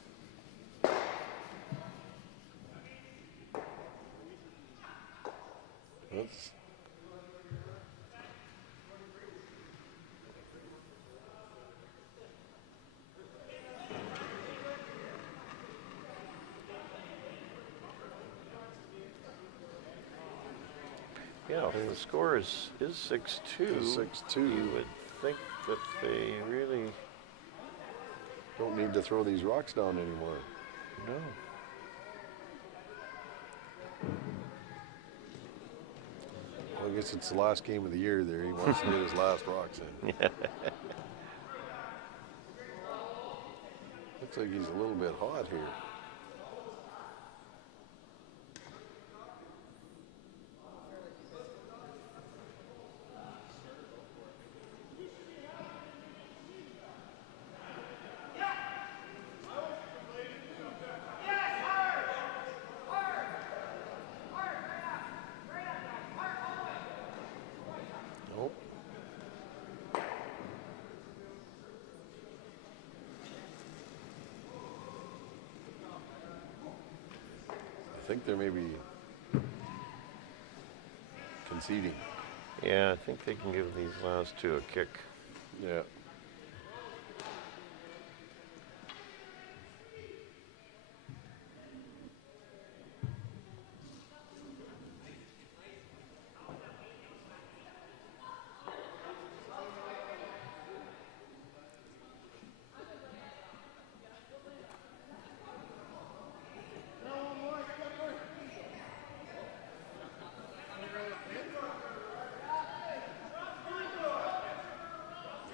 That's Yeah, if the score is 6-2. Is 6-2. You would think that they really don't need to throw these rocks down anymore. no. Well, guess it's the last game of the year there. He wants to get his last rocks in. Looks like he's a little bit hot here. Nope. I think they're maybe conceding. Yeah, I think they can give these last two a kick. Yeah.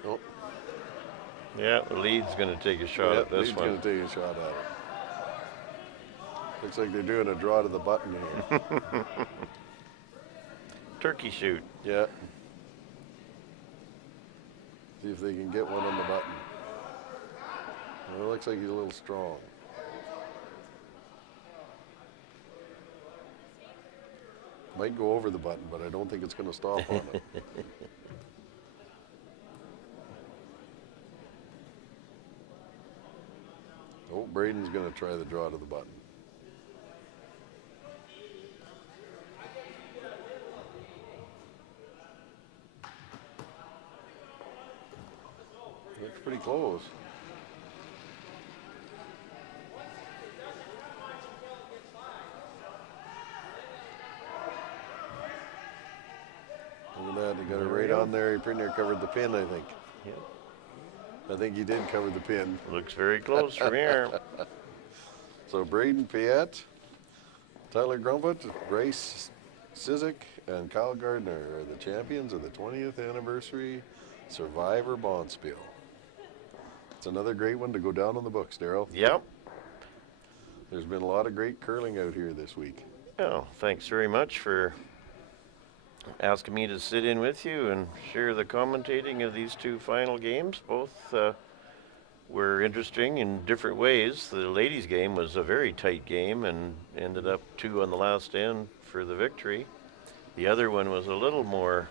Oh, Yeah, the lead's going to take a shot at this he's one. going to take a shot at it. Looks like they're doing a draw to the button here. Turkey shoot. Yeah. See if they can get one on the button. Well, it looks like he's a little strong. Might go over the button, but I don't think it's going to stop on it. Oh, Braden's going to try the draw to the button. Looks pretty close. Look at that, he got it right on there. He pretty near covered the pin, I think. Yep. I think he did cover the pin. Looks very close from here. So Braden Piet, Tyler Grumpet, Bryce Sizik, and Kyle Gardner are the champions of the 20th anniversary Survivor Bonspiel. It's another great one to go down in the books, Daryl. Yep. There's been a lot of great curling out here this week. Oh, thanks very much for asking me to sit in with you and share the commentating of these two final games. Both were interesting in different ways. The ladies' game was a very tight game and ended up 2 on the last end for the victory. The other one was a little more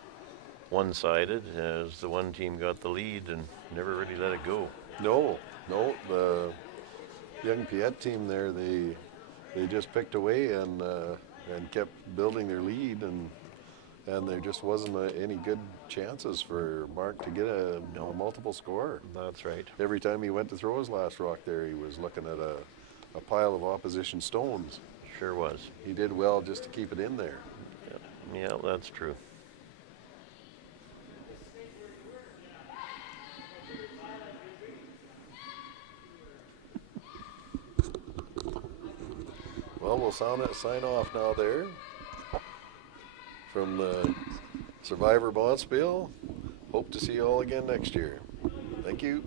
one-sided as the one team got the lead and never really let it go. No, the young Piet team there, they just picked away and kept building their lead, and there just wasn't any good chances for Mark to get a multiple score. That's right. Every time he went to throw his last rock there, he was looking at a pile of opposition stones. Sure was. He did well just to keep it in there. Yeah, that's true. Well, we'll sign off now there from the Survivor Bonspiel. Hope to see you all again next year. Thank you.